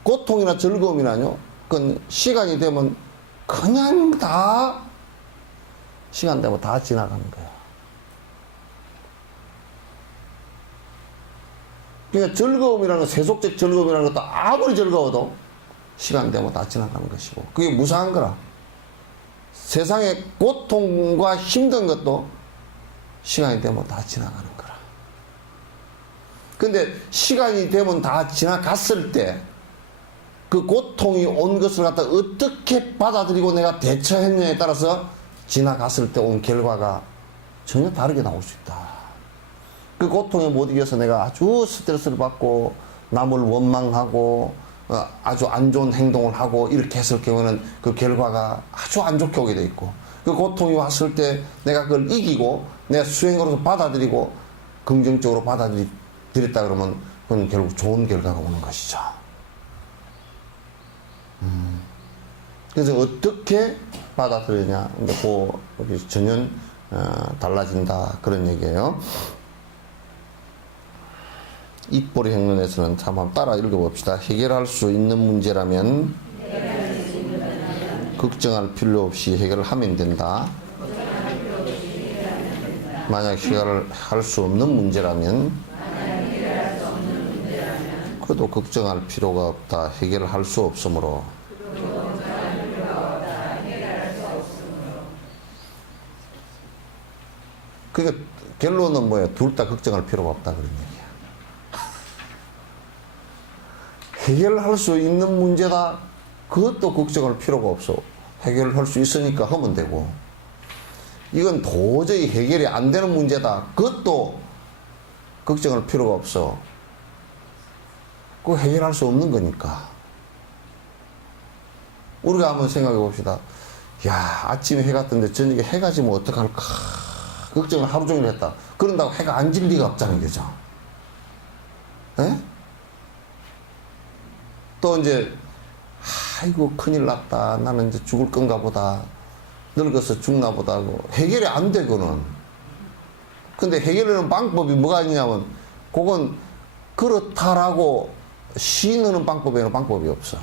고통이나 즐거움이나요, 그건 시간이 되면 그냥 다 시간 되면 다 지나가는 거야. 그러니까 즐거움이라는 것, 세속적 즐거움이라는 것도 아무리 즐거워도 시간 되면 다 지나가는 것이고, 그게 무상한 거라. 세상의 고통과 힘든 것도 시간이 되면 다 지나가는 거라. 근데 시간이 되면 다 지나갔을 때 그 고통이 온 것을 갖다 어떻게 받아들이고 내가 대처했냐에 따라서 지나갔을 때 온 결과가 전혀 다르게 나올 수 있다. 그 고통에 못 이겨서 내가 아주 스트레스를 받고 남을 원망하고 아주 안 좋은 행동을 하고 이렇게 했을 경우는 그 결과가 아주 안 좋게 오게 돼 있고, 그 고통이 왔을 때 내가 그걸 이기고 내 수행으로서 받아들이고 긍정적으로 받아들였다 그러면 그건 결국 좋은 결과가 오는 것이죠. 그래서 어떻게 받아들이냐, 그 전혀 달라진다, 그런 얘기예요. 입보리 행론에서는 한번 따라 읽어봅시다. 해결할 수 있는 문제라면 걱정할 필요 없이 해결을 하면 된다. 만약 해결을 할 수 없는 문제라면 그래도 걱정할 필요가 없다. 해결을 할 수 없으므로. 그러니까 결론은 뭐예요? 둘 다 걱정할 필요가 없다, 그런 얘기야. 해결할 수 있는 문제다, 그것도 걱정할 필요가 없어. 해결할 수 있으니까 하면 되고, 이건 도저히 해결이 안 되는 문제다, 그것도 걱정할 필요가 없어. 그거 해결할 수 없는 거니까. 우리가 한번 생각해 봅시다. 야, 아침에 해가 떴는데 저녁에 해가 지면 어떡할까 걱정을 하루 종일 했다. 그런다고 해가 안 질 리가 없잖아요, 그죠? 에? 또 이제 아이고 큰일 났다, 나는 이제 죽을 건가 보다, 늙어서 죽나 보다 하고 해결이 안 되고는. 근데 해결하는 방법이 뭐가 있냐면 그건 그렇다라고 시인하는 방법에는 방법이 없어.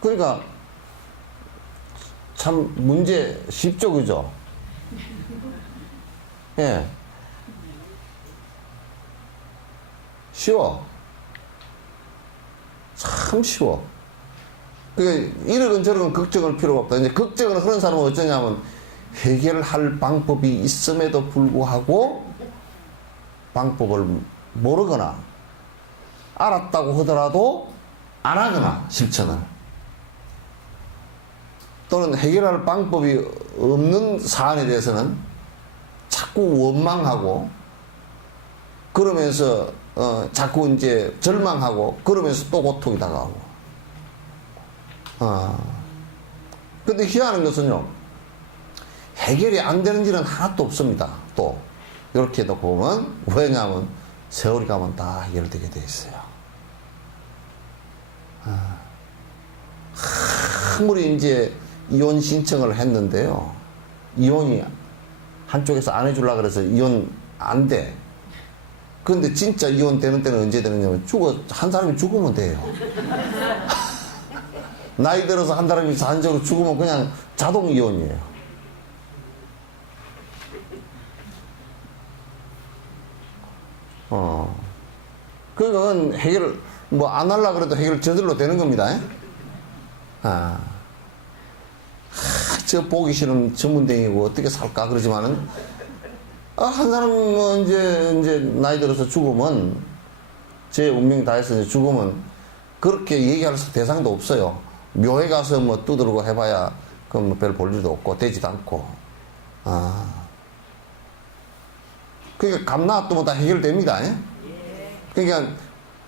그러니까 참 문제 쉽죠, 그죠? 예. 쉬워. 참 쉬워. 그러니까 이러건 저러건 걱정할 필요가 없다. 이제 걱정을 하는 사람은 어쩌냐면 해결할 방법이 있음에도 불구하고 방법을 모르거나 알았다고 하더라도 안 하거나 실천을, 또는 해결할 방법이 없는 사안에 대해서는 자꾸 원망하고 그러면서 자꾸 이제 절망하고 그러면서 또 고통이 다가오고. 근데 희한한 것은요, 해결이 안 되는 일은 하나도 없습니다. 또 이렇게 놓고 보면, 왜냐하면 세월이 가면 다 해결되게 돼 있어요. 아무리 이제 이혼 신청을 했는데요, 이혼이 한쪽에서 안 해주려고 그래서 이혼 안 돼. 그런데 진짜 이혼 되는 때는 언제 되느냐면 한 사람이 죽으면 돼요. 나이 들어서 한 사람이 산적으로 죽으면 그냥 자동 이혼이에요. 그건 해결을 뭐 안 하려고 그래도 해결 저절로 되는 겁니다. 저 보기 싫은 전문댕이고 어떻게 살까 그러지만은 한 사람은 이제 나이 들어서 죽으면 제 운명이 다 해서 죽으면 그렇게 얘기할 대상도 없어요. 묘에 가서 뭐 두드리고 해봐야 그럼 뭐 별 볼 일도 없고 되지도 않고. 그러니까 감 놔두면 다 해결됩니다. 그러니까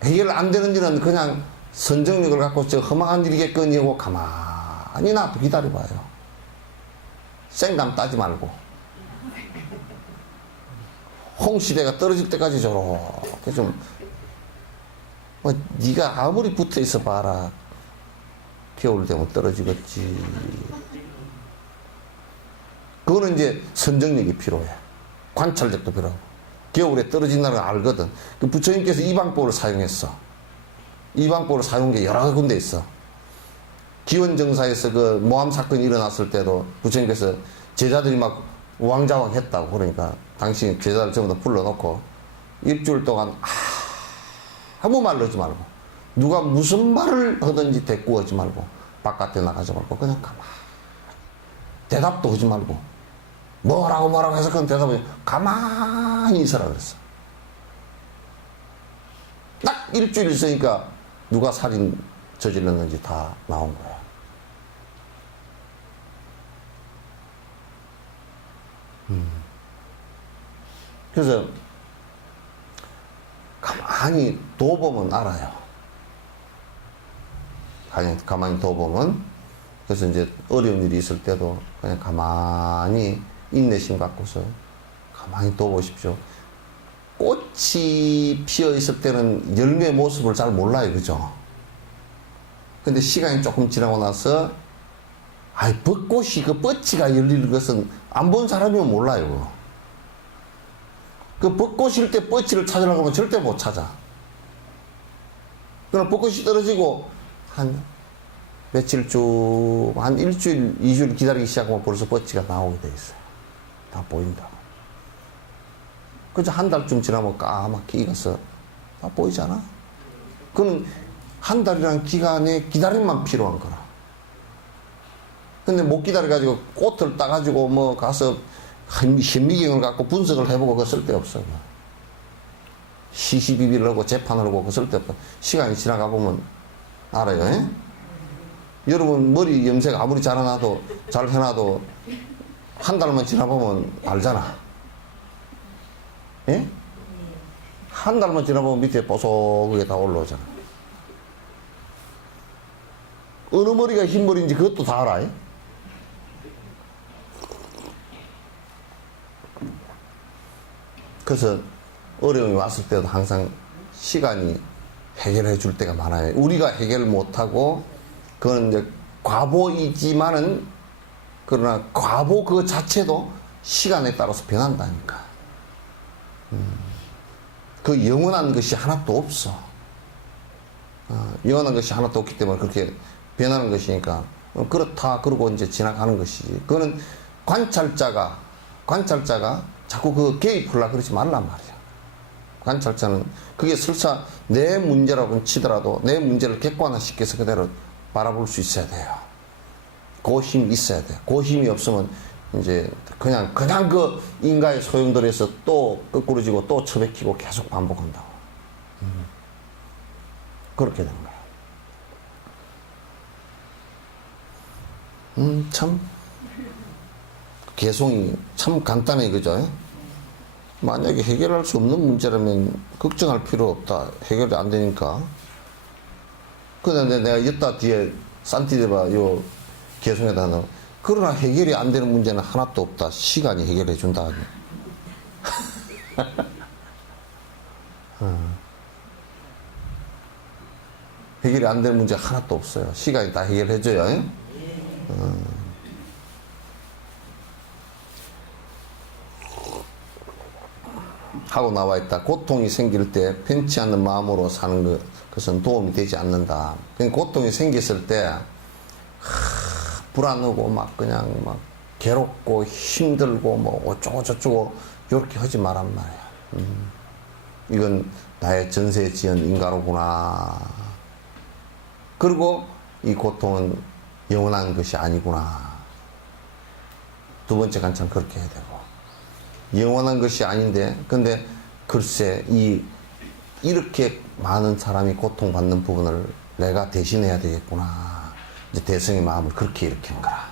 해결 안 되는 일은 그냥 선정력을 갖고 저 험악한 일이겠거니 하고 가만히 놔두 기다려봐요. 생감 따지 말고. 홍시대가 떨어질 때까지 저렇게 좀, 뭐, 네가 아무리 붙어 있어 봐라. 겨울 되면 떨어지겠지. 그거는 이제 선정력이 필요해. 관찰력도 필요하고. 겨울에 떨어진다는 걸 알거든. 그 부처님께서 이 방법을 사용했어. 이 방법을 사용한 게 여러 군데 있어. 기원정사에서 그 모함 사건이 일어났을 때도 부처님께서 제자들이 막 우왕좌왕 했다고. 그러니까 당신 제자들 전부 다 불러놓고 일주일 동안 아무 말을 하지 말고 누가 무슨 말을 하든지 대꾸하지 말고 바깥에 나가지 말고 그냥 가만히 대답도 하지 말고 뭐라고 해서 그건 대답을 가만히 있으라 그랬어. 딱 일주일 있으니까 누가 살인 저질렀는지 다 나온 거야. 그래서 가만히 둬보면 알아요. 가만히 둬보면. 그래서 이제 어려운 일이 있을 때도 그냥 가만히 인내심 갖고서 가만히 둬보십시오. 꽃이 피어 있을 때는 열매 모습을 잘 몰라요. 그죠? 근데 시간이 조금 지나고 나서 벚꽃이 그 뻗치가 열리는 것은 안 본 사람이면 몰라요. 그 벚꽃일 때 뻗치를 찾으려고 하면 절대 못 찾아. 그럼 벚꽃이 떨어지고 한 며칠 쭉, 한 일주일, 2주일 기다리기 시작하면 벌써 뻗치가 나오게 돼 있어요. 다 보인다고. 그저 한 달쯤 지나면 까맣게 익어서 다 보이잖아. 그건 한 달이라는 기간에 기다림만 필요한 거라. 근데 못 기다려가지고 꽃을 따가지고 뭐 가서 현미경을 갖고 분석을 해보고 그거 쓸데없어. 시시비비를 하고 재판을 하고 그거 쓸데없어. 시간이 지나가 보면 알아요. 에? 여러분 머리 염색 아무리 잘 해놔도 한 달만 지나보면 알잖아. 예? 한 달만 지나보면 밑에 보석하게 다 올라오잖아. 어느 머리가 흰 머리인지 그것도 다 알아. 그래서 어려움이 왔을 때도 항상 시간이 해결해 줄 때가 많아요. 우리가 해결 못하고 그건 이제 과보이지만은 그러나 과보 그 자체도 시간에 따라서 변한다니까. 그 영원한 것이 하나도 없어. 영원한 것이 하나도 없기 때문에 그렇게 변하는 것이니까 그렇다 그러고 이제 지나가는 것이지. 그거는 관찰자가 자꾸 그 개입하려고 그러지 말란 말이야. 관찰자는 그게 설사 내 문제라고 치더라도 내 문제를 객관화시켜서 그대로 바라볼 수 있어야 돼요. 그 힘이 있어야 돼요. 그 힘이 없으면 이제 그냥 그 인가의 소용돌이에서 또 거꾸로지고 또 처박히고 계속 반복한다고. 그렇게 되는 거야. 참 개송이 참 간단해. 그죠? 만약에 해결할 수 없는 문제라면 걱정할 필요 없다. 해결이 안 되니까. 그런데 내가 여따 뒤에 산티데바 요 개송에다 넣어. 그러나 해결이 안 되는 문제는 하나도 없다. 시간이 해결해 준다. 해결이 안 되는 문제 하나도 없어요. 시간이 다 해결해 줘요. 하고 나와 있다. 고통이 생길 때 편치 않는 마음으로 사는 것은 도움이 되지 않는다. 고통이 생겼을 때 불안하고 막 그냥 막 괴롭고 힘들고 뭐 어쩌고 저쩌고 이렇게 하지 말란 말이야. 이건 나의 전세 지은 인가로구나. 그리고 이 고통은 영원한 것이 아니구나. 두 번째 관점 그렇게 해야 되고, 영원한 것이 아닌데, 근데 글쎄 이렇게 많은 사람이 고통받는 부분을 내가 대신해야 되겠구나. 이제 대성의 마음을 그렇게 일으키는 거라.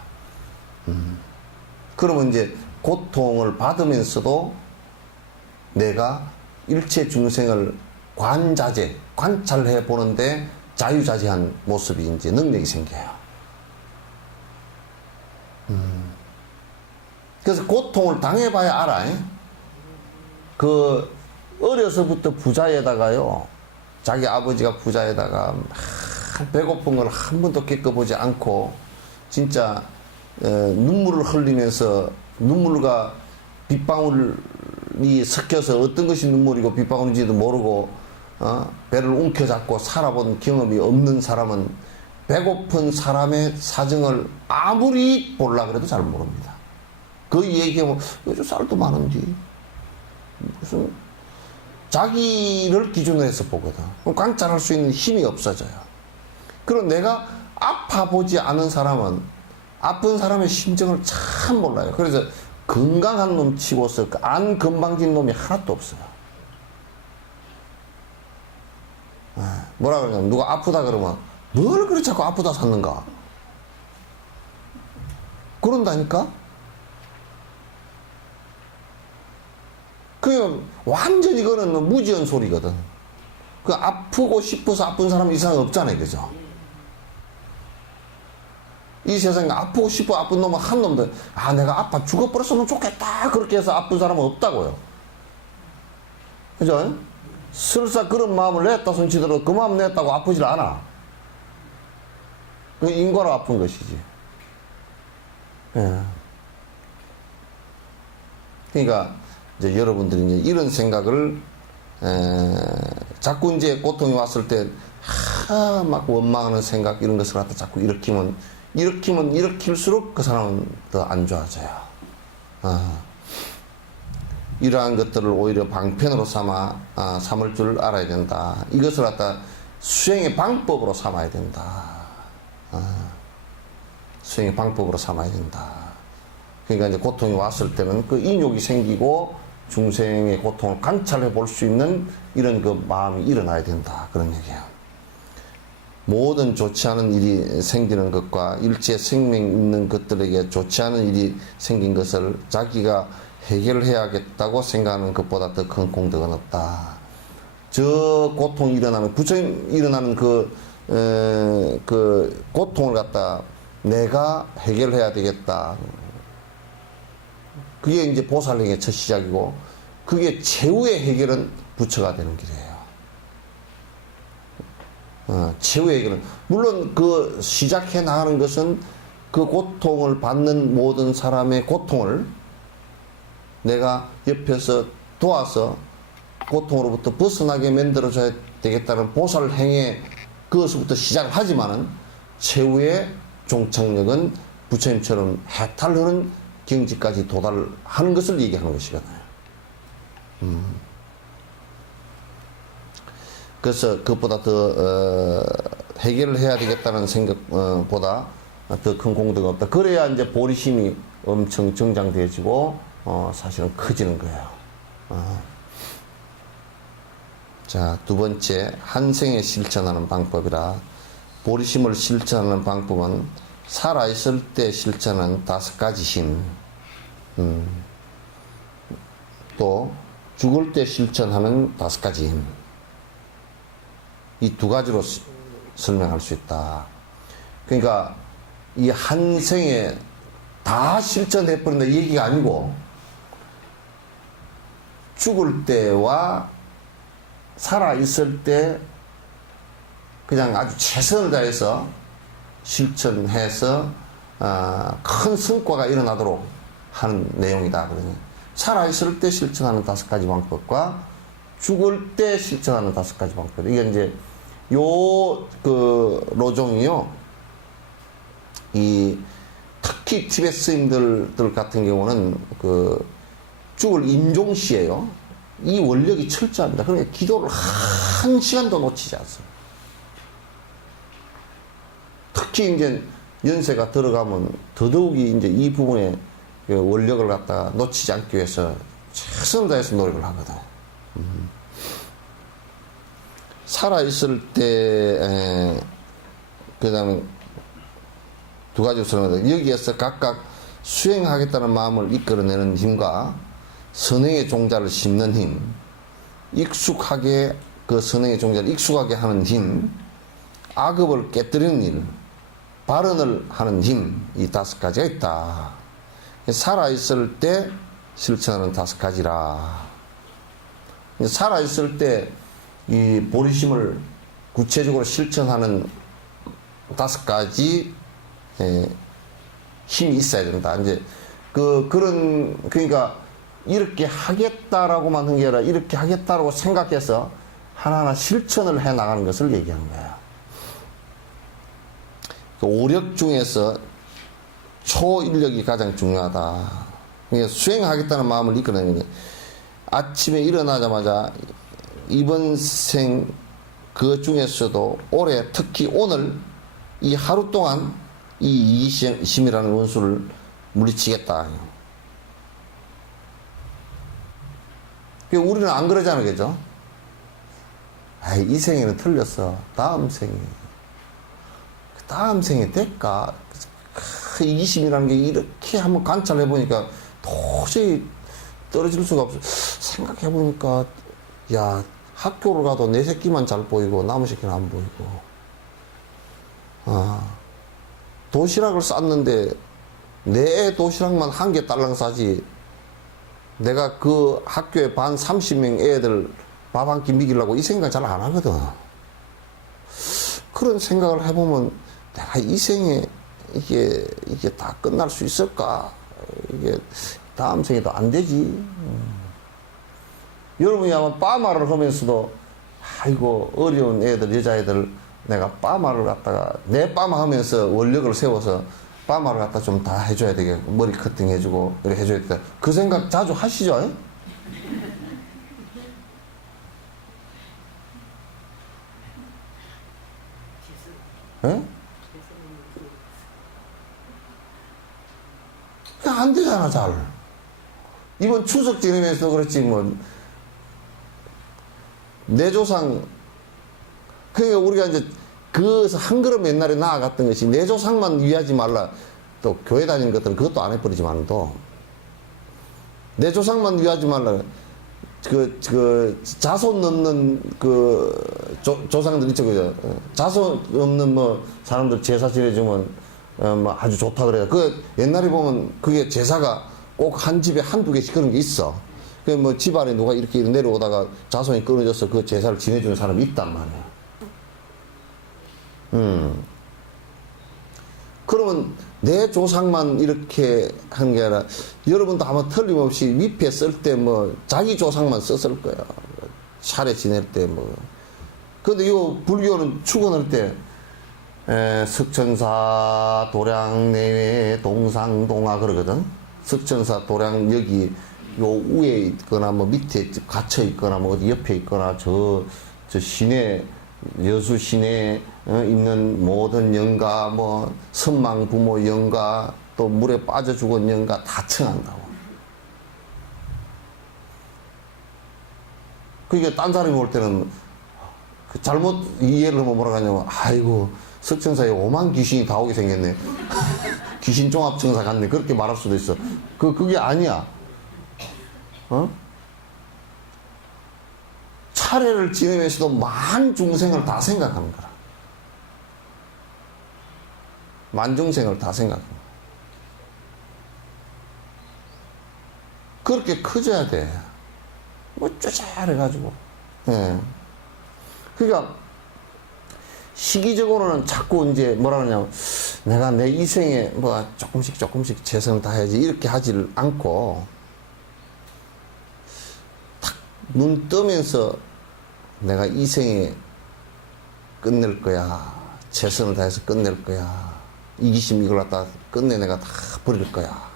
그러면 이제 고통을 받으면서도 내가 일체 중생을 관찰해 보는데 자유자재한 모습이 이제 능력이 생겨요. 그래서 고통을 당해봐야 알아. 그 어려서부터 부자에다가요, 자기 아버지가 부자에다가 배고픈 걸 한 번도 겪어보지 않고 진짜 눈물을 흘리면서 눈물과 빗방울이 섞여서 어떤 것이 눈물이고 빗방울인지도 모르고 배를 움켜잡고 살아본 경험이 없는 사람은 배고픈 사람의 사정을 아무리 보려고 그래도 잘 모릅니다. 그 얘기하면 요즘 쌀도 많은데 무슨 자기를 기준으로 해서 보거든. 그럼 관찰할 수 있는 힘이 없어져요. 그럼 내가 아파보지 않은 사람은 아픈 사람의 심정을 참 몰라요. 그래서 건강한 놈 치고서 안 건방진 놈이 하나도 없어요. 뭐라 그러냐면 누가 아프다 그러면 뭘 그렇게 자꾸 아프다 샀는가? 그런다니까? 그냥 완전히 이거는 무지한 소리거든. 그 아프고 싶어서 아픈 사람 이상 없잖아요. 그죠? 이 세상에 아프고 싶어 아픈 놈은 한 놈도 내가 아파 죽어버렸으면 좋겠다 그렇게 해서 아픈 사람은 없다고요. 그죠? 설사 그런 마음을 냈다 손치더라도 그 마음 냈다고 아프질 않아. 그 인과로 아픈 것이지. 예. 그러니까 이제 여러분들이 이제 이런 생각을 자꾸 이제 고통이 왔을 때 막 원망하는 생각 이런 것을 갖다 자꾸 일으킬수록 그 사람은 더 안 좋아져요. 이러한 것들을 오히려 방편으로 삼을 줄 알아야 된다. 이것을 갖다 수행의 방법으로 삼아야 된다. 수행의 방법으로 삼아야 된다. 그러니까 이제 고통이 왔을 때는 그 인욕이 생기고 중생의 고통을 관찰해 볼 수 있는 이런 그 마음이 일어나야 된다. 그런 얘기예요. 모든 좋지 않은 일이 생기는 것과 일체 생명 있는 것들에게 좋지 않은 일이 생긴 것을 자기가 해결해야겠다고 생각하는 것보다 더 큰 공덕은 없다. 저 고통이 일어나는, 부처님 일어나는 그 고통을 갖다 내가 해결해야 되겠다. 그게 이제 보살행의 첫 시작이고, 그게 최후의 해결은 부처가 되는 길이에요. 최후의 해결은, 물론 그 시작해 나가는 것은 그 고통을 받는 모든 사람의 고통을 내가 옆에서 도와서 고통으로부터 벗어나게 만들어줘야 되겠다는 보살행의 그것부터 시작을 하지만은 최후의 종착역은 부처님처럼 해탈하는 경지까지 도달하는 것을 얘기하는 것이거든요. 그래서 그것보다 더 해결을 해야 되겠다는 생각보다 더 큰 공덕이 없다. 그래야 이제 보리심이 엄청 정장되어지고 사실은 커지는 거예요. 자, 두 번째, 한생에 실천하는 방법이라. 보리심을 실천하는 방법은 살아있을 때 실천하는 5가지 힘, 또 죽을 때 실천하는 5가지 힘, 이 2가지로 설명할 수 있다. 그러니까 이 한 생에 다 실천해버린다 이 얘기가 아니고, 죽을 때와 살아있을 때 그냥 아주 최선을 다해서 실천해서 큰 성과가 일어나도록 하는 내용이다. 그러니 살아있을 때 실천하는 5가지 방법과 죽을 때 실천하는 5가지 방법. 이게 이제 그 로종이요, 특히 티베트 스님들 같은 경우는 그 죽을 임종시에요. 이 원력이 철저합니다. 그러니까 기도를 한 시간도 놓치지 않습니다. 특히 이제 연세가 들어가면 더더욱이 이제 이 부분에 원력을 갖다가 놓치지 않기 위해서 최선을 다해서 노력을 하거든. 살아있을 때, 그 다음에 두 가지 우선입니다. 여기에서 각각 수행하겠다는 마음을 이끌어내는 힘과 선행의 종자를 심는 힘, 익숙하게 그 선행의 종자를 익숙하게 하는 힘, 악업을 깨뜨리는 일, 발언을 하는 힘, 이 5가지가 있다. 살아있을 때 실천하는 5가지라. 살아있을 때 이 보리심을 구체적으로 실천하는 5가지 힘이 있어야 된다. 이제 그러니까 이렇게 하겠다라고만 한 게 아니라 이렇게 하겠다라고 생각해서 하나하나 실천을 해 나가는 것을 얘기하는 거야. 그 오력 중에서 초인력이 가장 중요하다. 그러니까 수행하겠다는 마음을 이끌어내는 게 아침에 일어나자마자 이번 생 그 중에서도 올해 특히 오늘 이 하루 동안 이 이기심이라는 원수를 물리치겠다. 우리는 안 그러잖아요, 그죠? 아이, 이 생에는 틀렸어. 다음 생에 될까? 이기심이라는 게 이렇게 한번 관찰해 보니까 도저히 떨어질 수가 없어. 생각해 보니까, 야, 학교를 가도 내 새끼만 잘 보이고, 남의 새끼는 안 보이고. 도시락을 쌌는데, 내 도시락만 1개 딸랑 싸지. 내가 그 학교에 반 30명 애들 밥 한 끼 먹이려고 이 생각 잘 안 하거든. 그런 생각을 해보면 내가 이 생에 이게 다 끝날 수 있을까? 이게 다음 생에도 안 되지. 여러분이 아마 빠마를 하면서도 아이고 어려운 애들 여자애들 내가 빠마를 갖다가 내 빠마 하면서 원력을 세워서 빠마를 갖다 좀 다 해줘야 되겠고 머리 커팅 해주고 이렇게 해줘야 되겠다. 그 생각 자주 하시죠? 예? 안 되잖아, 잘. 이번 추석 지내면서 그렇지, 뭐. 내 조상, 그러니까 우리가 이제 그 한 걸음 옛날에 나아갔던 것이 내 조상만 위하지 말라. 또 교회 다니는 것들은 그것도 안 해버리지만도 내 조상만 위하지 말라. 자손 없는 조상들 있죠, 그죠? 자손 없는 뭐 사람들 제사 지내주면 뭐 아주 좋다 그래요. 옛날에 보면 그게 제사가 꼭 한 집에 한두 개씩 그런 게 있어. 그 뭐 집안에 누가 이렇게 내려오다가 자손이 끊어져서 그 제사를 지내주는 사람이 있단 말이야. 그러면 내 조상만 이렇게 한 게 아니라 여러분도 아마 틀림없이 위패 쓸 때 뭐 자기 조상만 썼을 거야. 차례 지낼 때 뭐. 근데 이 불교는 축원할 때 석천사 도량 내외 동상 동하 그러거든. 석천사 도량 여기 요 위에 있거나 뭐 밑에 갇혀 있거나 뭐 어디 옆에 있거나 저 시내 여수 시내에 있는 모든 영가 뭐 선망 부모 영가 또 물에 빠져 죽은 영가 다 청한다고. 그러니까 딴 사람이 볼 때는 잘못 이해를 하면 뭐라 하냐면 아이고 석천사에 5만 귀신이 다 오게 생겼네. 귀신 종합청사 같네. 그렇게 말할 수도 있어. 그게 아니야. 차례를 지내면서도 만 중생을 다 생각하는 거라. 만 중생을 다 생각하는 거야. 그렇게 커져야 돼. 뭐 쪼잘해가지고. 예. 그러니까 시기적으로는 자꾸 이제 뭐라 그러냐면 내가 내 이생에 뭐 조금씩 최선을 다해야지 이렇게 하지를 않고 탁 눈 뜨면서 내가 이생에 끝낼 거야. 최선을 다해서 끝낼 거야. 이기심 이걸 갖다 끝내 내가 다 버릴 거야.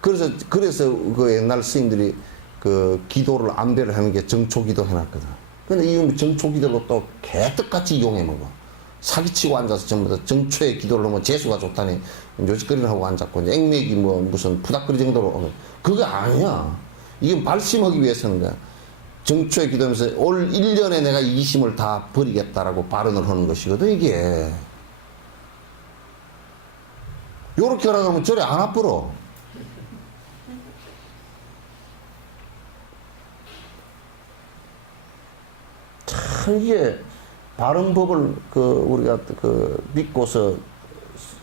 그래서 그 옛날 스님들이 그 기도를 안배를 하는 게 정초기도 해놨거든. 근데 이 정초기도로 또 개떡같이 이용해 먹어. 사기치고 앉아서 전부 다 정초의 기도를 하면 재수가 좋다니 요짓거리를 하고 앉았고, 액맥이 뭐 무슨 부닥거리 정도로. 그게 아니야. 이게 발심하기 위해서는 거야. 정초의 기도하면서 올 1년에 내가 이기심을 다 버리겠다라고 발언을 하는 것이거든, 이게. 요렇게 하라 그러면 저리 안 아프러. 참, 이게, 바른 법을, 우리가, 믿고서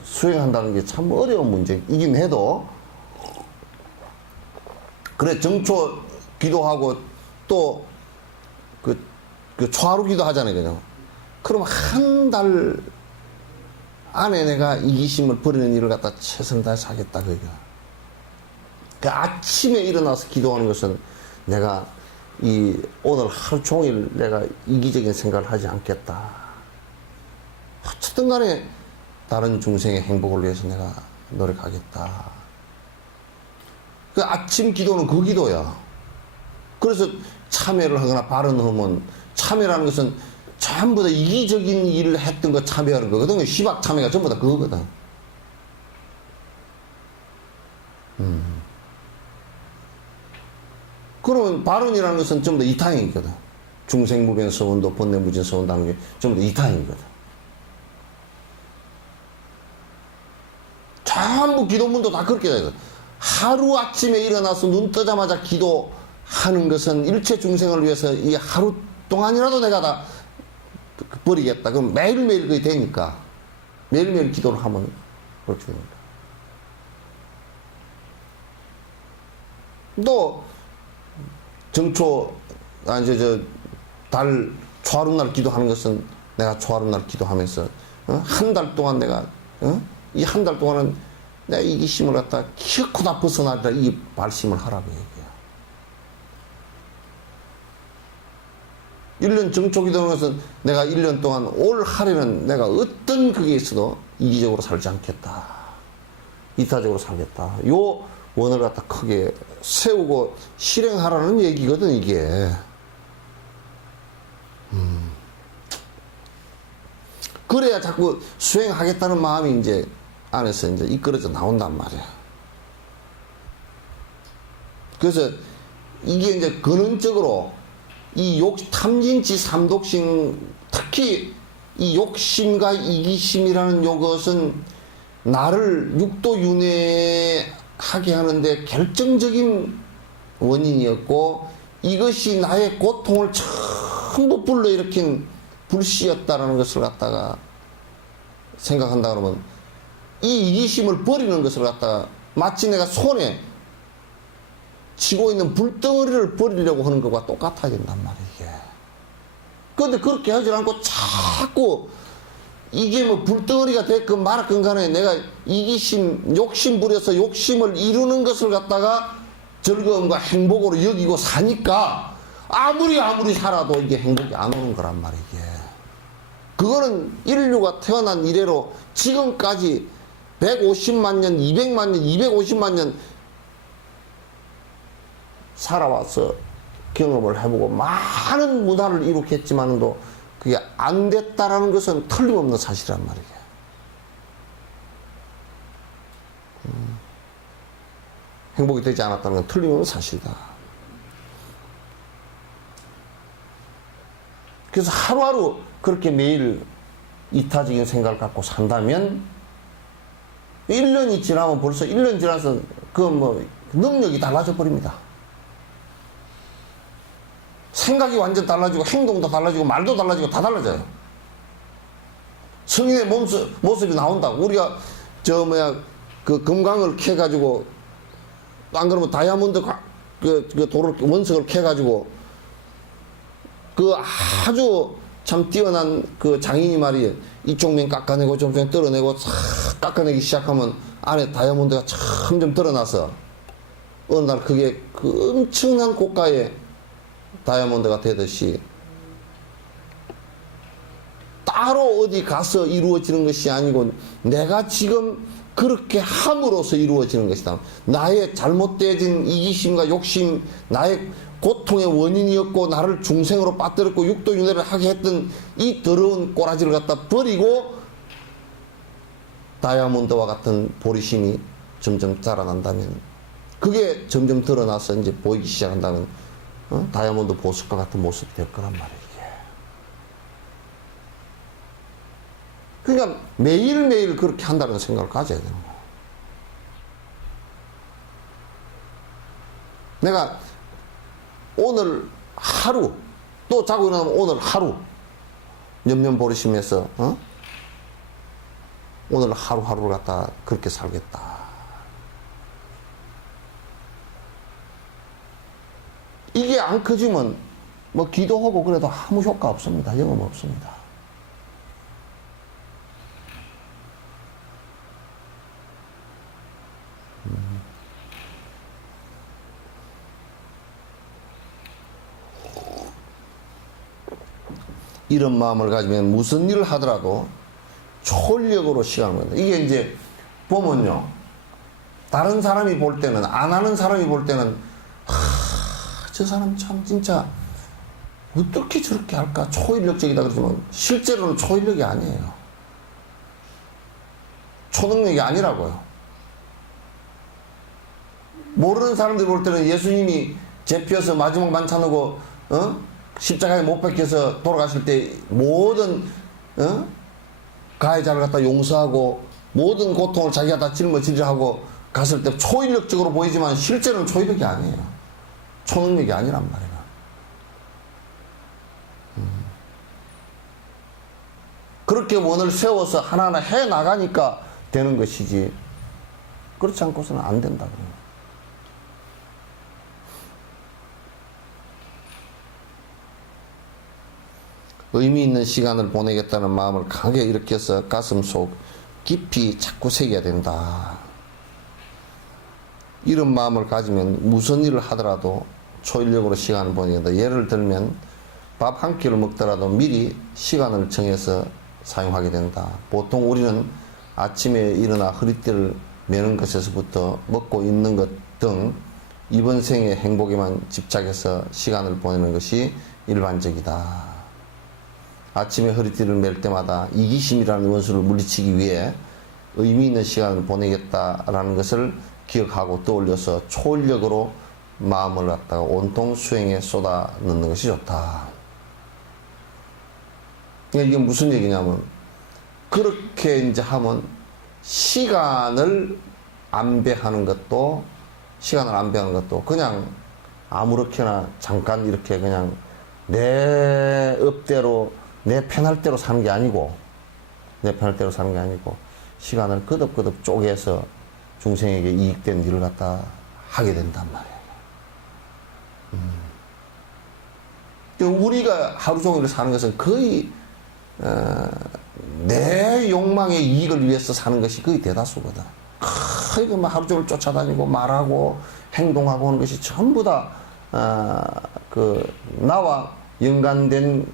수행한다는 게 참 어려운 문제이긴 해도, 그래, 정초 기도하고, 또, 초하루 기도하잖아요, 그죠? 그럼 한 달 안에 내가 이기심을 버리는 일을 갖다 최선을 다해서 하겠다, 그게. 그 아침에 일어나서 기도하는 것은 내가 오늘 하루 종일 내가 이기적인 생각을 하지 않겠다. 어쨌든 간에 다른 중생의 행복을 위해서 내가 노력하겠다. 그 아침 기도는 그 기도야. 그래서 참여를 하거나 발언하면, 참여라는 것은 전부 다 이기적인 일을 했던 거 참여하는 거거든. 시박 참여가 전부 다 그거거든. 그러면 발언이라는 것은 전부 다 이타행이거든. 중생무변서원도 번뇌무진서원도 하는 게 전부 다 이타행이거든. 전부 기도문도 다 그렇게 되거든. 하루 아침에 일어나서 눈 뜨자마자 기도하는 것은 일체 중생을 위해서 이 하루 동안이라도 내가 다 버리겠다. 그럼 매일매일 그게 되니까. 매일매일 기도를 하면 그렇게 됩니다. 또, 정초, 달, 초하룻날 기도하는 것은 내가 초하룻날 기도하면서, 한 달 동안 내가, 이 한 달 동안은 내가 이기심을 갖다 기어코 다 벗어나리라 이 발심을 하라고 얘기해요. 1년 정초 기도하는 것은 내가 1년 동안 올 하루는 내가 어떤 그게 있어도 이기적으로 살지 않겠다. 이타적으로 살겠다. 요 원을 갖다 크게 세우고 실행하라는 얘기거든, 이게. 그래야 자꾸 수행하겠다는 마음이 이제 안에서 이제 이끌어져 나온단 말이야. 그래서 이게 이제 근원적으로 이 탐진치 삼독신, 특히 이 욕심과 이기심이라는 요것은 나를 육도윤회하게 하는데 결정적인 원인이었고, 이것이 나의 고통을 전부 불러일으킨 불씨였다라는 것을 갖다가 생각한다 그러면, 이 이기심을 버리는 것을 갖다가 마치 내가 손에 쥐고 있는 불덩어리를 버리려고 하는 것과 똑같아진단 말이에요, 이게. 그런데 그렇게 하지 않고 자꾸 이게 뭐 불덩어리가 됐건 말았건 간에 내가 이기심, 욕심 부려서 욕심을 이루는 것을 갖다가 즐거움과 행복으로 여기고 사니까 아무리 살아도 이게 행복이 안 오는 거란 말이에요, 이게. 그거는 인류가 태어난 이래로 지금까지 150만 년, 200만 년, 250만 년 살아와서 경험을 해보고 많은 문화를 이룩했지만도 그게 안 됐다라는 것은 틀림없는 사실이란 말이에요. 행복이 되지 않았다는 건 틀림없는 사실이다. 그래서 하루하루 그렇게 매일 이타적인 생각을 갖고 산다면 1년이 지나면 벌써 1년 지나서 능력이 달라져 버립니다. 생각이 완전 달라지고 행동도 달라지고 말도 달라지고 다 달라져요. 성인의 모습이 나온다고. 우리가 그 금강을 캐가지고, 안 그러면 다이아몬드 돌을 원석을 캐가지고 그 아주 참 뛰어난 그 장인이 말이에요. 이쪽 면 깎아내고 좀 떨어내고 싹 깎아내기 시작하면 안에 다이아몬드가 점점 드러나서 어느 날 그게 그 엄청난 고가의 다이아몬드가 되듯이 딱 따로 어디 가서 이루어지는 것이 아니고 내가 지금 그렇게 함으로써 이루어지는 것이다. 나의 잘못되어진 이기심과 욕심, 나의 고통의 원인이었고 나를 중생으로 빠뜨렸고 육도윤회를 하게 했던 이 더러운 꼬라지를 갖다 버리고 다이아몬드와 같은 보리심이 점점 자라난다면, 그게 점점 드러나서 이제 보이기 시작한다면 다이아몬드 보석과 같은 모습이 될 거란 말이에요. 그러니까 매일매일 그렇게 한다는 생각을 가져야 되는 거예요. 내가 오늘 하루, 또 자고 일어나면 오늘 하루 연면보리심에서 오늘 하루하루를 갖다 그렇게 살겠다. 이게 안 커지면 뭐 기도하고 그래도 아무 효과 없습니다. 영험 없습니다. 이런 마음을 가지면 무슨 일을 하더라도 초력으로 시간을 보낸다. 이게 이제 보면요, 다른 사람이 볼 때는, 안 하는 사람이 볼 때는 저 사람 참 진짜 어떻게 저렇게 할까, 초인력적이다 그러지만 실제로는 초인력이 아니에요. 초능력이 아니라고요. 모르는 사람들이 볼 때는 예수님이 잡혀서 마지막 만찬하고 십자가에 못 박혀서 돌아가실 때 모든 가해자를 갖다 용서하고 모든 고통을 자기가 다 짊어지려 하고 갔을 때 초인력적으로 보이지만 실제로는 초인력이 아니에요. 초능력이 아니란 말이에요. 그렇게 원을 세워서 하나하나 해 나가니까 되는 것이지, 그렇지 않고서는 안 된다. 의미 있는 시간을 보내겠다는 마음을 강하게 일으켜서 가슴 속 깊이 자꾸 새겨야 된다. 이런 마음을 가지면 무슨 일을 하더라도 초인력으로 시간을 보내겠다. 예를 들면 밥 한 끼를 먹더라도 미리 시간을 정해서 사용하게 된다. 보통 우리는 아침에 일어나 허리띠를 매는 것에서부터 먹고 있는 것 등 이번 생의 행복에만 집착해서 시간을 보내는 것이 일반적이다. 아침에 허리띠를 맬 때마다 이기심이라는 원수를 물리치기 위해 의미 있는 시간을 보내겠다라는 것을 기억하고 떠올려서 초인력으로 마음을 갖다가 온통 수행에 쏟아 넣는 것이 좋다. 이게 무슨 얘기냐면, 그렇게 이제 하면 시간을 안배하는 것도 그냥 아무렇게나 잠깐 이렇게 그냥 내 업대로 내 편할 대로 사는 게 아니고, 시간을 거듭거듭 쪼개서 중생에게 이익된 일을 갖다 하게 된단 말이에요. 우리가 하루 종일 사는 것은 거의 내 욕망의 이익을 위해서 사는 것이 거의 대다수거든. 거의 하루 종일 쫓아다니고 말하고 행동하고 하는 것이 전부 다 나와 연관된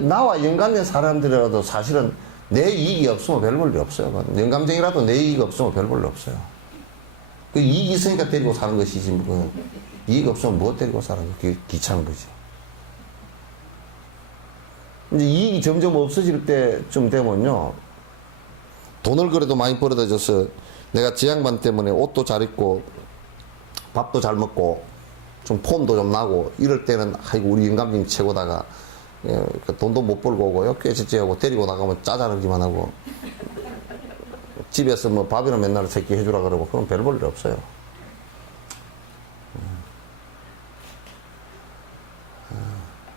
나와 연관된 사람들이라도 사실은 내 이익이 없으면 별 볼 일 없어요. 영감쟁이라도 내 이익이 없으면 별 볼 일 없어요. 그 이익이 있으니까 데리고 사는 것이지, 이익 없으면 뭐 데리고 살아. 그게 귀찮은 거지. 이제 이익이 점점 없어질 때쯤 되면요, 돈을 그래도 많이 벌어다 줘서 내가 지 양반 때문에 옷도 잘 입고 밥도 잘 먹고 좀 폼도 좀 나고 이럴 때는 아이고 우리 영감님 최고다가 돈도 못 벌고 오고 꾀지지하고 데리고 나가면 짜잘하기만 하고 집에서 뭐 밥이나 맨날 새끼 해주라 그러고 그럼 별 볼 일 없어요.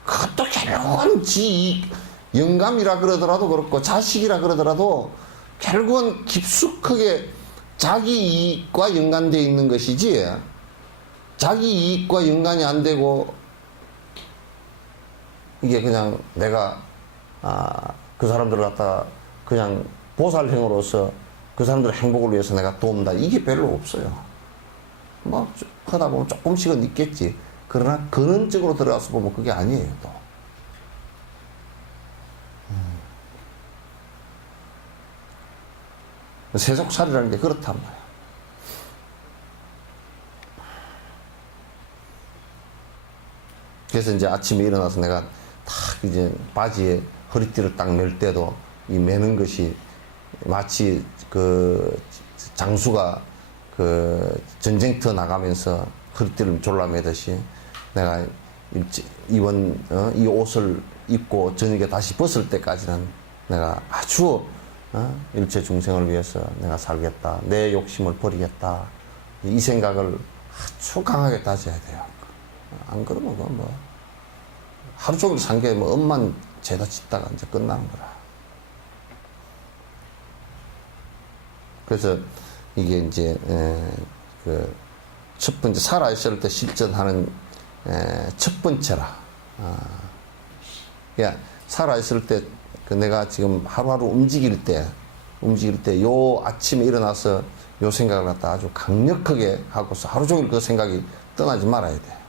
그것도 결국은 영감이라 그러더라도 그렇고 자식이라 그러더라도 결국은 깊숙하게 자기 이익과 연관되어 있는 것이지, 자기 이익과 연관이 안 되고 이게 그냥 내가 그 사람들을 갖다 그냥 보살행으로서 그 사람들의 행복을 위해서 내가 도움다, 이게 별로 없어요. 뭐 하다 보면 조금씩은 있겠지. 그러나 근원적으로 들어가서 보면 그게 아니에요. 또 세속살이라는 게 그렇단 말이야. 그래서 이제 아침에 일어나서 내가 탁 이제 바지에 허리띠를 딱 멜 때도 이 매는 것이 마치 그 장수가 그 전쟁터 나가면서 허리띠를 졸라매듯이 내가 이번 이 옷을 입고 저녁에 다시 벗을 때까지는 내가 아주 일체 중생을 위해서 내가 살겠다. 내 욕심을 버리겠다. 이 생각을 아주 강하게 다져야 돼요. 안 그러면 그건 뭐 하루 종일 산 게 뭐 엄만 죄다 짓다가 이제 끝나는 거라. 그래서 이게 이제 그 첫 번째 살아있을 때 실천하는 첫 번째라. 그러니까 살아있을 때 그 내가 지금 하루하루 움직일 때 요 아침에 일어나서 요 생각을 갖다 아주 강력하게 하고서 하루 종일 그 생각이 떠나지 말아야 돼.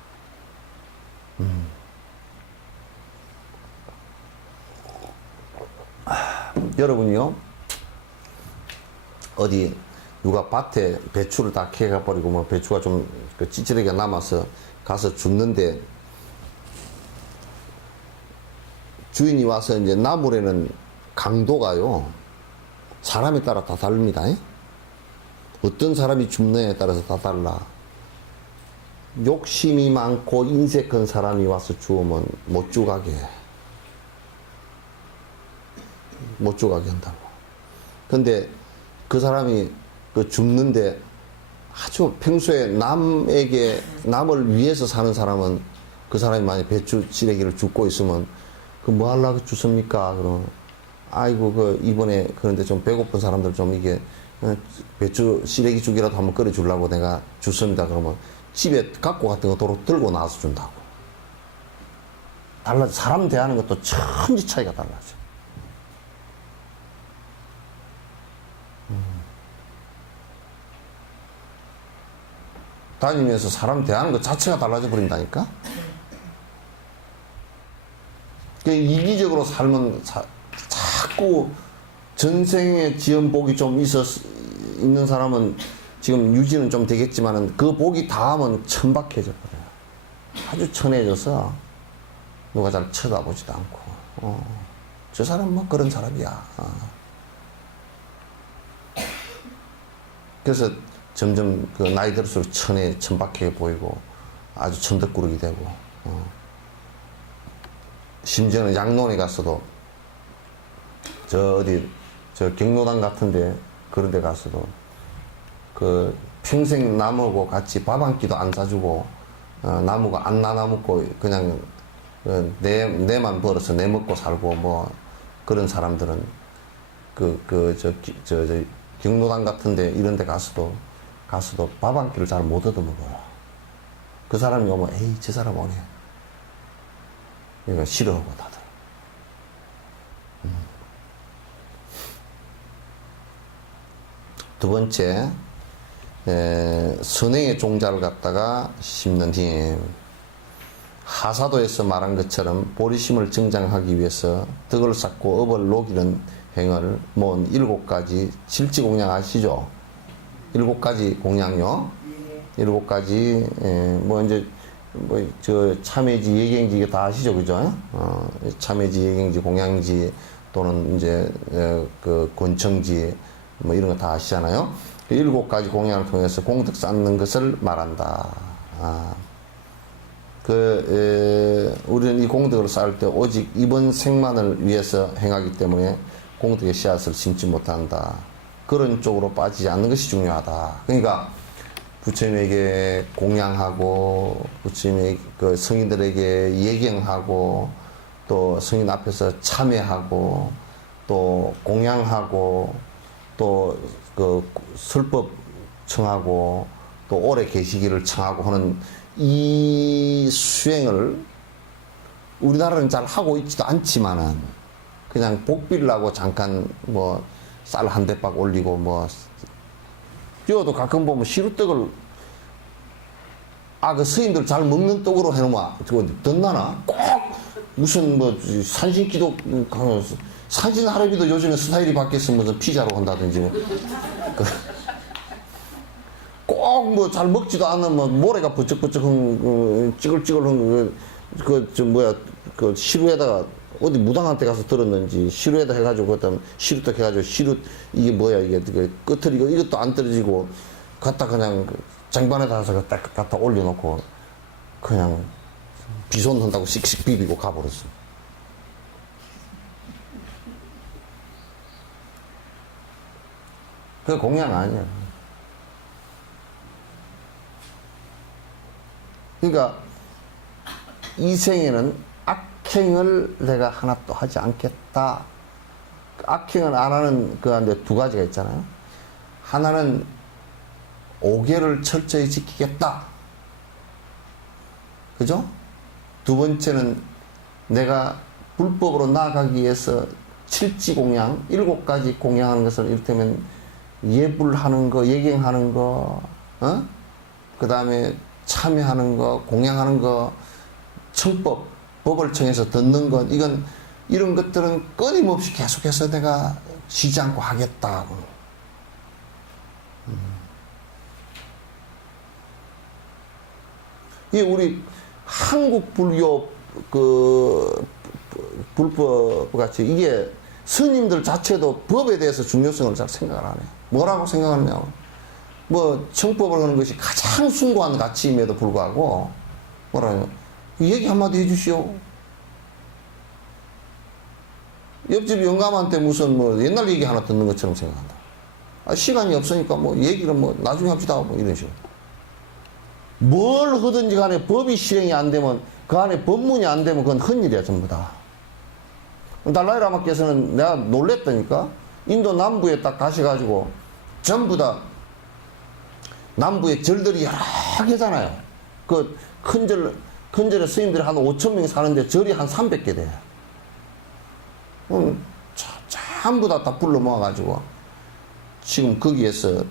여러분이요, 어디 누가 밭에 배추를 다 캐가 버리고 뭐 배추가 좀 찌질하게 남아서 가서 줍는데 주인이 와서 이제 나물에는 강도가요 사람에 따라 다 다릅니다. 어떤 사람이 줍느냐에 따라서 다 달라. 욕심이 많고 인색한 사람이 와서 주우면 못 주가게 한다고. 근데 그 사람이 그 줍는데 아주 평소에 남을 위해서 사는 사람은 그 사람이 만약 배추 시래기를 줍고 있으면 그 뭐 하려고 주습니까? 그러면 아이고 그 이번에 그런데 좀 배고픈 사람들 좀 이게 배추 시래기 죽이라도 한번 끓여 주려고 내가 줬습니다. 그러면 집에 갖고 같은 거 도로 들고 나와서 준다고. 달라져. 사람 대하는 것도 천지 차이가 달라져. 다니면서 사람 대하는 것 자체가 달라져 버린다니까? 이기적으로 살면 자꾸 전생에 지은 복이 좀 있는 사람은 지금 유지는 좀 되겠지만은 그 복이 닿으면 천박해져 버려요. 아주 천해져서 누가 잘 쳐다보지도 않고, 저 사람 뭐 그런 사람이야. 그래서 점점 그 나이 들수록 천박해 보이고 아주 천덕꾸러기 되고, 심지어는 양론에 갔어도 저 경로당 같은데 그런 데 갔어도 그 평생 나무하고 같이 밥 한 끼도 안 사주고 나무가 안 나눠먹고 그냥 내만 벌어서 내 먹고 살고 뭐 그런 사람들은 경로당 같은데 이런 데 가서도 밥 한 끼를 잘 못 얻어먹어요. 그 사람이 오면 에이 저 사람 오네. 이거 싫어하고 다들. 두 번째, 선행의 종자를 갖다가 심는 힘. 하사도에서 말한 것처럼 보리심을 증장하기 위해서 덕을 쌓고 업을 녹이는 행을 모은 7가지 칠지공양 아시죠? 7가지 공양요. 7가지, 참회지, 예경지, 이게 다 아시죠? 그죠? 참회지, 예경지, 공양지, 또는 이제, 그, 권청지, 뭐 이런 거 다 아시잖아요? 7가지 공양을 통해서 공덕 쌓는 것을 말한다. 우리는 이 공덕을 쌓을 때 오직 이번 생만을 위해서 행하기 때문에 공덕의 씨앗을 심지 못한다. 그런 쪽으로 빠지지 않는 것이 중요하다. 그러니까, 부처님에게 공양하고 부처님의 그 성인들에게 예경하고 또 성인 앞에서 참회하고 또 공양하고 또 그 설법 청하고 또 오래 계시기를 청하고 하는 이 수행을 우리나라는 잘 하고 있지도 않지만은 그냥 복빌라고 잠깐 뭐 쌀 한 대박 올리고 뭐 뛰어도 가끔 보면 시루떡을 그 스님들 잘 먹는 떡으로 해놓으면 저거 덧나나? 꼭 무슨 뭐 산신기도 사진 할애비도 요즘에 스타일이 바뀌었으면 무슨 피자로 한다든지 뭐. 꼭 뭐 잘 먹지도 않은 뭐 모래가 부쩍부쩍한 찌글찌글한 그 시루에다가 어디 무당한테 가서 들었는지 시루에다 해가지고 그다음 시루떡 해가지고 시루 이게 뭐야 이게 끝을 이것도 안 떨어지고 갖다 그냥 쟁반에다 가서 딱 갖다 올려놓고 그냥 비손 한다고 씩씩 비비고 가버렸어. 그게 공양 아니야. 그러니까 이 생에는 악행을 내가 하나 또 하지 않겠다. 악행을 안 하는 그 안에 두 가지가 있잖아요. 하나는 오계를 철저히 지키겠다. 그죠? 두 번째는 내가 불법으로 나아가기 위해서 칠지공양, 7가지 공양하는 것을 이를테면 예불하는 거, 예경하는 거, 그 다음에 참여하는 거, 공양하는 거, 청법, 법을 청해서 듣는 것, 이런 것들은 끊임없이 계속해서 내가 쉬지 않고 하겠다고. 이 우리 한국 불교 불법 같이 이게 스님들 자체도 법에 대해서 중요성을 잘 생각을 안 해요. 뭐라고 생각하느냐. 뭐 청법을 하는 것이 가장 숭고한 가치임에도 불구하고 뭐라냐. 얘기 한마디 해주시오. 옆집 영감한테 무슨 뭐 옛날 얘기 하나 듣는 것처럼 생각한다. 시간이 없으니까 뭐 얘기를 뭐 나중에 합시다 뭐 이런 식으로. 뭘 하든지 간에 법이 실행이 안 되면 그 안에 법문이 안 되면 그건 헛일이야 전부 다. 달라이라마께서는 내가 놀랬다니까. 인도 남부에 딱 가셔가지고 전부 다 남부에 절들이 여러 개잖아요. 그 큰 절에 스님들이 한 5,000명 사는데 절이 한 300개 돼. 전부 다 불러 모아가지고 지금 거기에서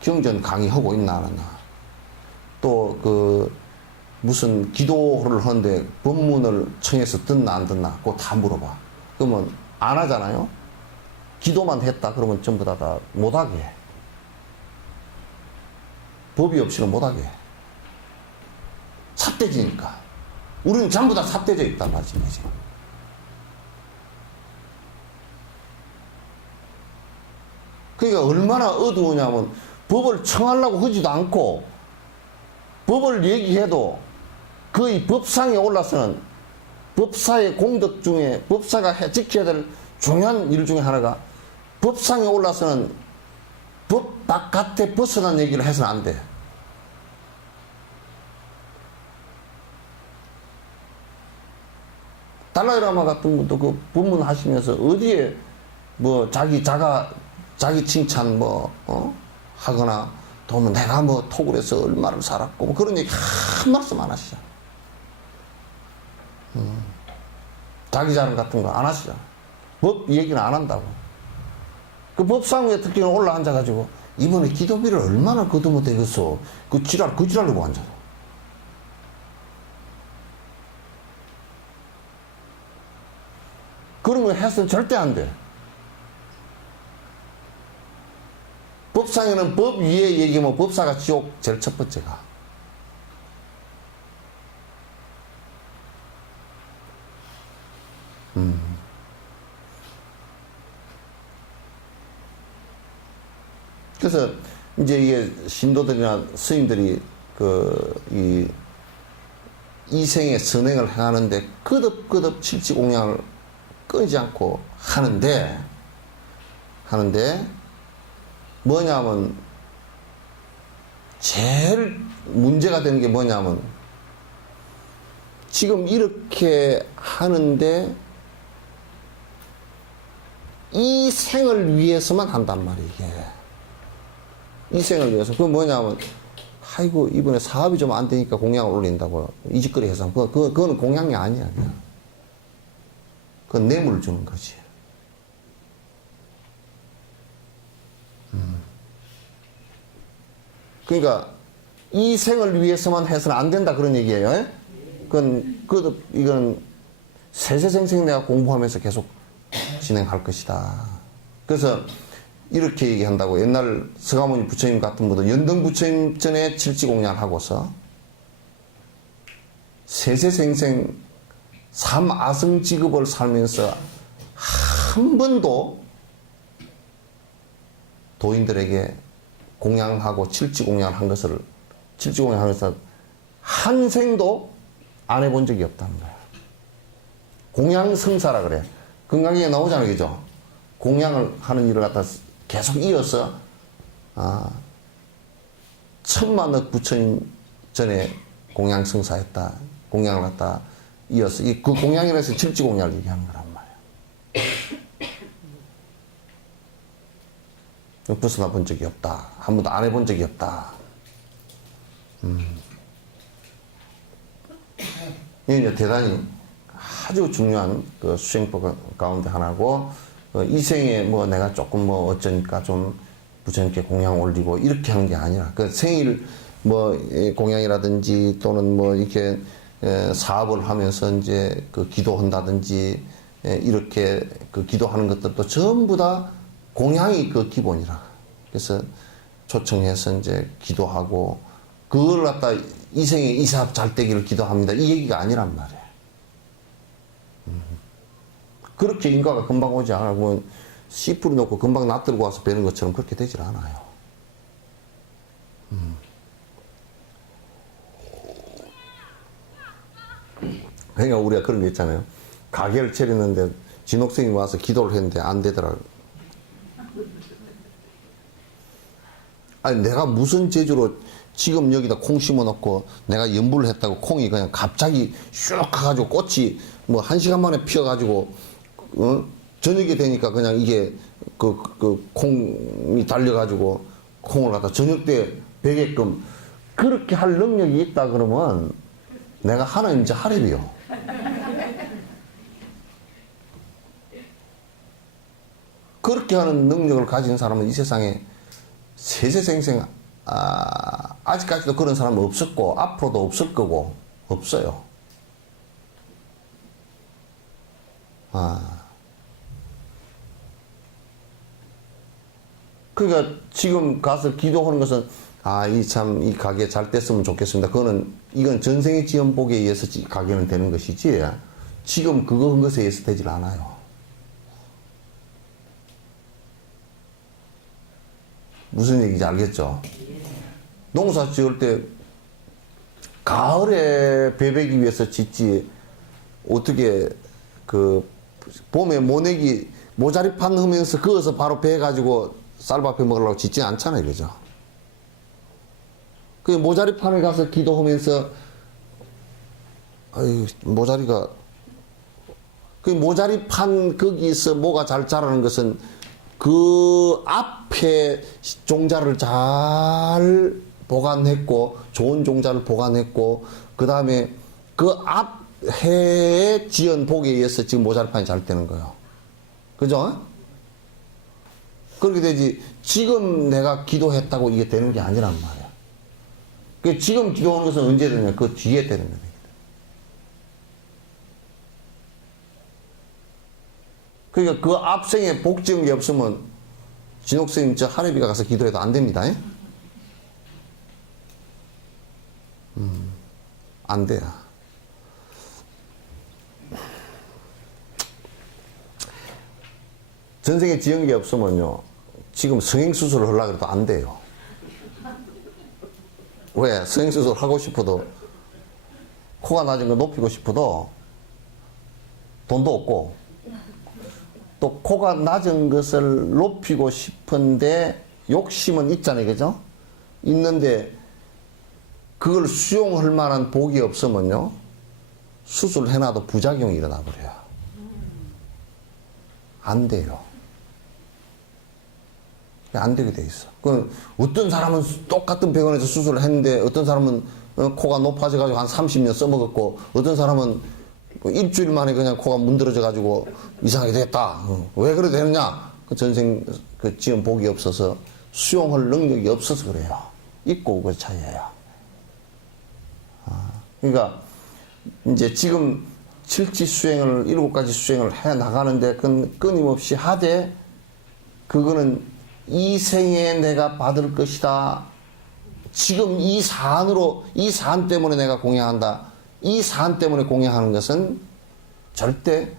경전 강의하고 있나 안 하나. 또 무슨 기도를 하는데 법문을 청해서 듣나 안 듣나 그거 다 물어봐. 그러면 안 하잖아요. 기도만 했다 그러면 전부 다 못하게 해. 법이 없이는 못하게 해. 삿대지니까. 우리는 전부 다 삿대져 있단 말이지. 그러니까 얼마나 어두우냐면 법을 청하려고 하지도 않고 법을 얘기해도 거의 법상에 올라서는 법사의 공덕 중에 법사가 지켜야 될 중요한 일 중에 하나가 법상에 올라서는 법 바깥에 벗어난 얘기를 해서는 안 돼. 달라이라마 같은 분도 그 법문 하시면서 어디에 뭐 자기 칭찬 하거나 또 뭐 내가 뭐 톡을 해서 얼마를 살았고 뭐 그런 얘기 한 말씀 안 하시잖아. 자기 자랑 같은 거 안 하시잖아. 법 얘기는 안 한다고. 그 법상 위에 특히 올라앉아가지고 이번에 기도비를 얼마나 거두면 되겠어. 그 지랄하고 앉아서. 그런 거 해서는 절대 안 돼. 법상에는 법 위에 얘기하면 법사가 지옥 제일 첫 번째가. 그래서 이제 이게 신도들이나 스님들이 이 생의 선행을 행하는데 거듭거듭 칠지공양을 끊이지 않고 하는데 뭐냐면 제일 문제가 되는 게 뭐냐면 지금 이렇게 하는데 이 생을 위해서만 한단 말이에요. 이게. 이 생을 위해서. 그건 뭐냐면 아이고 이번에 사업이 좀 안 되니까 공양을 올린다고 이짓거리 해서 그거는 공양이 아니야. 그냥. 그건 뇌물을 주는 거지. 그러니까 이 생을 위해서만 해서는 안 된다 그런 얘기예요. 이건 세세생생 내가 공부하면서 계속 진행할 것이다. 그래서 이렇게 얘기한다고. 옛날 서가모니 부처님 같은 분도 연등 부처님 전에 칠지공양을 하고서 세세생생 삼아승 직업을 살면서 한 번도 도인들에게 공양하고 칠지공양을 한 것을, 칠지공양 하면서 한 생도 안 해본 적이 없다는 거야. 공양성사라 그래. 건강에 나오잖아요, 그죠? 공양을 하는 일을 갖다 계속 이어서, 천만억 부처님 전에 공양성사했다. 공양을 갖다 이어서, 그 공양이라서 칠지공양을 얘기하는 거란 말이야. 벗어나 본 적이 없다. 한 번도 안 해본 적이 없다. 이게 대단히 아주 중요한 그 수행법 가운데 하나고, 이 생에 뭐 내가 조금 뭐 어쩌니까 좀 부처님께 공양 올리고 이렇게 하는 게 아니라, 그 생일 뭐 공양이라든지 또는 뭐 이렇게 사업을 하면서 이제 그 기도한다든지 이렇게 그 기도하는 것들도 전부 다 공양이 그 기본이라. 그래서 초청해서 이제 기도하고 그걸 갖다 이 생에 이 사업 잘 되기를 기도합니다. 이 얘기가 아니란 말이에요. 그렇게 인과가 금방 오지 않고 씨 뿌리 놓고 금방 놔들고 와서 배는 것처럼 그렇게 되질 않아요. 그러니까 우리가 그런 게 있잖아요. 가게를 차렸는데 진옥생이 와서 기도를 했는데 안 되더라고요. 아니 내가 무슨 재주로 지금 여기다 콩 심어놓고 내가 연불을 했다고 콩이 그냥 갑자기 슉 가가지고 꽃이 뭐 1시간 만에 피어가지고 저녁이 되니까 그냥 이게 그 콩이 달려가지고 콩을 갖다 저녁 때 베게끔 그렇게 할 능력이 있다 그러면 내가 하나님이지 하랩이요. 그렇게 하는 능력을 가진 사람은 이 세상에 세세생생 아직까지도 그런 사람은 없었고 앞으로도 없을 거고 없어요. 그러니까 지금 가서 기도하는 것은 이 가게 잘 됐으면 좋겠습니다. 이건 전생의 지연복에 의해서 가게는 되는 것이지 지금 그거 한 것에 의해서 되질 않아요. 무슨 얘기인지 알겠죠? 농사 지을 때 가을에 배배기 위해서 짓지 어떻게 그 봄에 모내기 모자리판 하면서 그어서 바로 배가지고 쌀밥 해 먹으려고 짓지 않잖아요, 그죠? 그 모자리판에 가서 기도하면서 모자리가 그 모자리판 거기서 뭐가 잘 자라는 것은 그 앞에 종자를 잘 보관했고 좋은 종자를 보관했고 그 다음에 그 앞 해에 지은 복에 의해서 지금 모자리판이 잘 되는 거예요. 그죠? 그렇게 되지 지금 내가 기도했다고 이게 되는 게 아니란 말이야. 그 지금 기도하는 것은 언제 되냐? 그 뒤에 되는 거예요. 그러니까 그 앞생에 복 지은 게 없으면 진옥스님 저 하래비가 가서 기도해도 안 됩니다. 안 돼요. 전생에 지은 게 없으면요 지금 성행수술을 하려고 해도 안 돼요. 왜? 성행수술 하고 싶어도 코가 낮은 거 높이고 싶어도 돈도 없고 또 코가 낮은 것을 높이고 싶은데 욕심은 있잖아요, 그죠? 있는데 그걸 수용할 만한 복이 없으면요 수술해놔도 부작용이 일어나 버려요. 안 돼요. 안 되게 돼 있어. 그 어떤 사람은 똑같은 병원에서 수술을 했는데 어떤 사람은 코가 높아져 가지고 한 30년 써먹었고 어떤 사람은 일주일 만에 그냥 코가 문드러져 가지고 이상하게 됐다. 왜 그래 되느냐? 그 전생 그 지은 복이 없어서 수용할 능력이 없어서 그래요. 있고 그 차이예요. 그러니까 이제 지금 칠지 수행을 7가지 수행을 해 나가는데 끊임없이 하되 그거는 이 생에 내가 받을 것이다. 지금 이 사안 때문에 내가 공양한다. 이 사안 때문에 공양하는 것은 절대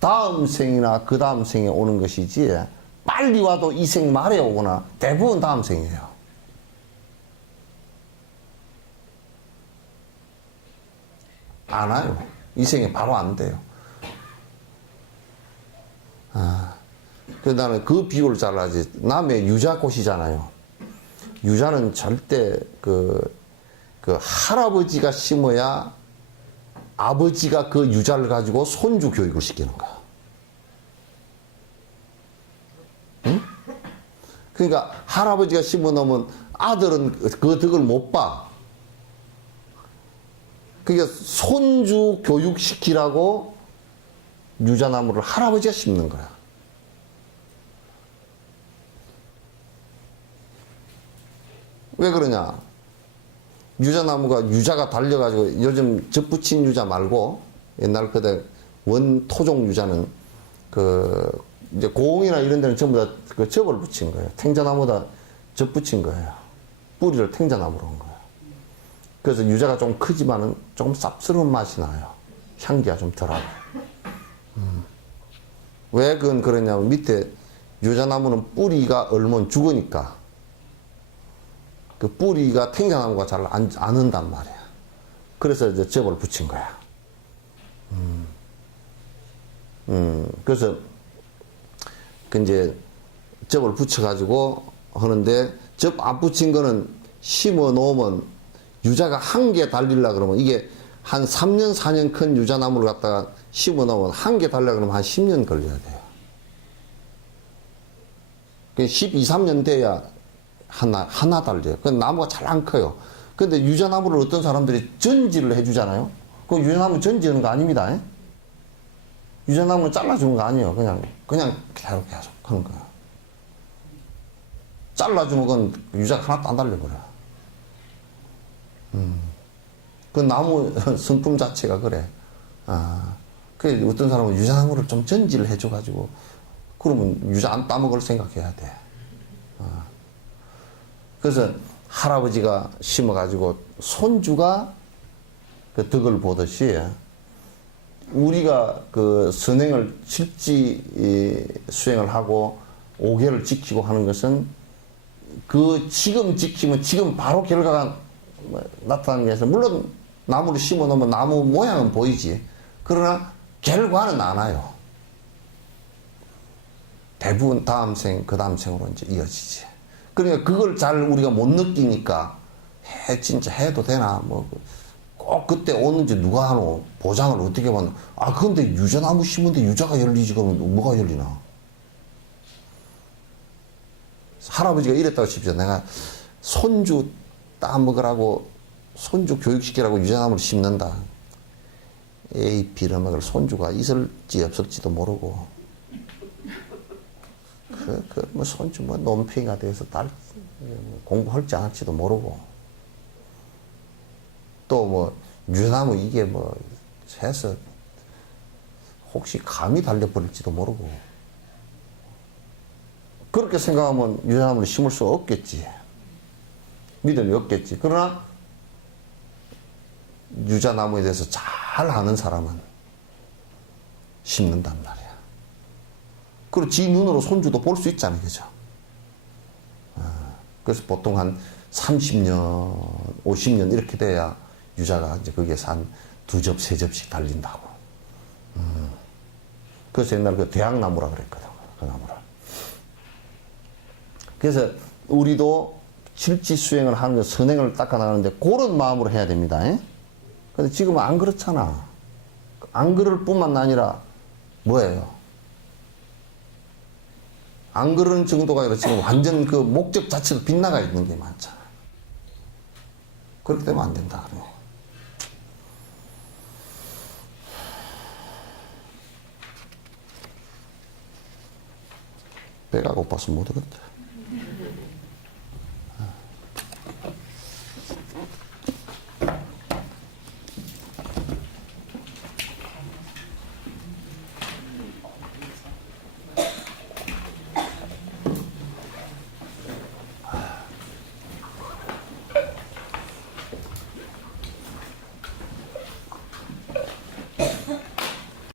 다음 생이나 그 다음 생에 오는 것이지 빨리 와도 이 생 말에 오거나 대부분 다음 생이에요. 안 와요. 이 생에 바로 안 돼요. 그래서 나는 그 비유를 잘 하지. 남의 유자꽃이잖아요. 유자는 절대 그 할아버지가 심어야 아버지가 그 유자를 가지고 손주 교육을 시키는 거야. 응? 그러니까 할아버지가 심어 놓으면 아들은 그 덕을 못 봐. 그러니까 손주 교육시키라고 유자나무를 할아버지가 심는 거야. 왜 그러냐? 유자가 달려가지고 요즘 접붙인 유자 말고 옛날 그때 원토종 유자는 이제 고흥이나 이런 데는 전부 다 그 접을 붙인 거예요. 탱자나무다 접 붙인 거예요. 뿌리를 탱자나무로 한 거예요. 그래서 유자가 좀 크지만은 조금 쌉스러운 맛이 나요. 향기가 좀 덜하고. 왜 그건 그러냐면 밑에 유자나무는 뿌리가 얼면 죽으니까 그 뿌리가 탱자나무가 잘 안 흔단 말이야. 그래서 이제 접을 붙인 거야. 그래서 그 이제 접을 붙여가지고 하는데 접 안 붙인 거는 심어 놓으면 유자가 한 개 달리려 그러면 이게 한 3년, 4년 큰 유자나무를 갖다가 심어 놓으면 한 개 달리려 그러면 한 10년 걸려야 돼요. 12, 3년 돼야 하나 달려요. 그 나무가 잘 안 커요. 근데 유자나무를 어떤 사람들이 전지를 해주잖아요. 그 유자나무 전지하는 거 아닙니다. 에? 유자나무는 잘라주는 거 아니에요. 그냥 계속 하는 거야. 잘라주면 그건 유자가 하나도 안 달려버려. 그 나무 성품 자체가 그래. 그 어떤 사람은 유자나무를 좀 전지를 해줘가지고 그러면 유자 안 따먹을 생각해야 돼. 그래서 할아버지가 심어가지고 손주가 그 덕을 보듯이 우리가 그 선행을 칠지 수행을 하고 5개를 지키고 하는 것은 그 지금 지키면 지금 바로 결과가 나타나는 게 아니라 물론 나무를 심어 놓으면 나무 모양은 보이지. 그러나 결과는 안 와요. 대부분 다음 생, 그 다음 생으로 이제 이어지지. 그러니까 그걸 잘 우리가 못 느끼니까 진짜 해도 되나 꼭 그때 오는지 누가 하노 보장을 어떻게 받노. 근데 유자나무 심은데 유자가 열리지 그러면 뭐가 열리나. 할아버지가 이랬다고 칩시다. 내가 손주 따먹으라고 손주 교육시키라고 유자나무를 심는다. 에이 빌어먹을 손주가 있을지 없을지도 모르고 뭐 손주 뭐 논팽이가 돼서 공부할지 안 할지도 모르고 또 뭐 유자나무 이게 뭐 해서 혹시 감이 달려버릴지도 모르고 그렇게 생각하면 유자나무를 심을 수 없겠지. 믿음이 없겠지. 그러나 유자나무에 대해서 잘 아는 사람은 심는단 말이야. 그리고 지 눈으로 손주도 볼 수 있잖아요. 그죠? 그래서 보통 한 30년, 50년 이렇게 돼야 유자가 이제 거기에서 한 2접, 3접씩 달린다고. 그래서 옛날 그 대학나무라 그랬거든. 그 나무를. 그래서 우리도 칠지 수행을 하는 거, 선행을 닦아나가는데 그런 마음으로 해야 됩니다. 근데 지금은 안 그렇잖아. 안 그럴 뿐만 아니라 뭐예요? 안 그러는 정도가 아니라 지금 완전 그 목적 자체가 빗나가 있는 게 많잖아. 그렇게 되면 안 된다. 그래. 배가 고파서 못 오겠다.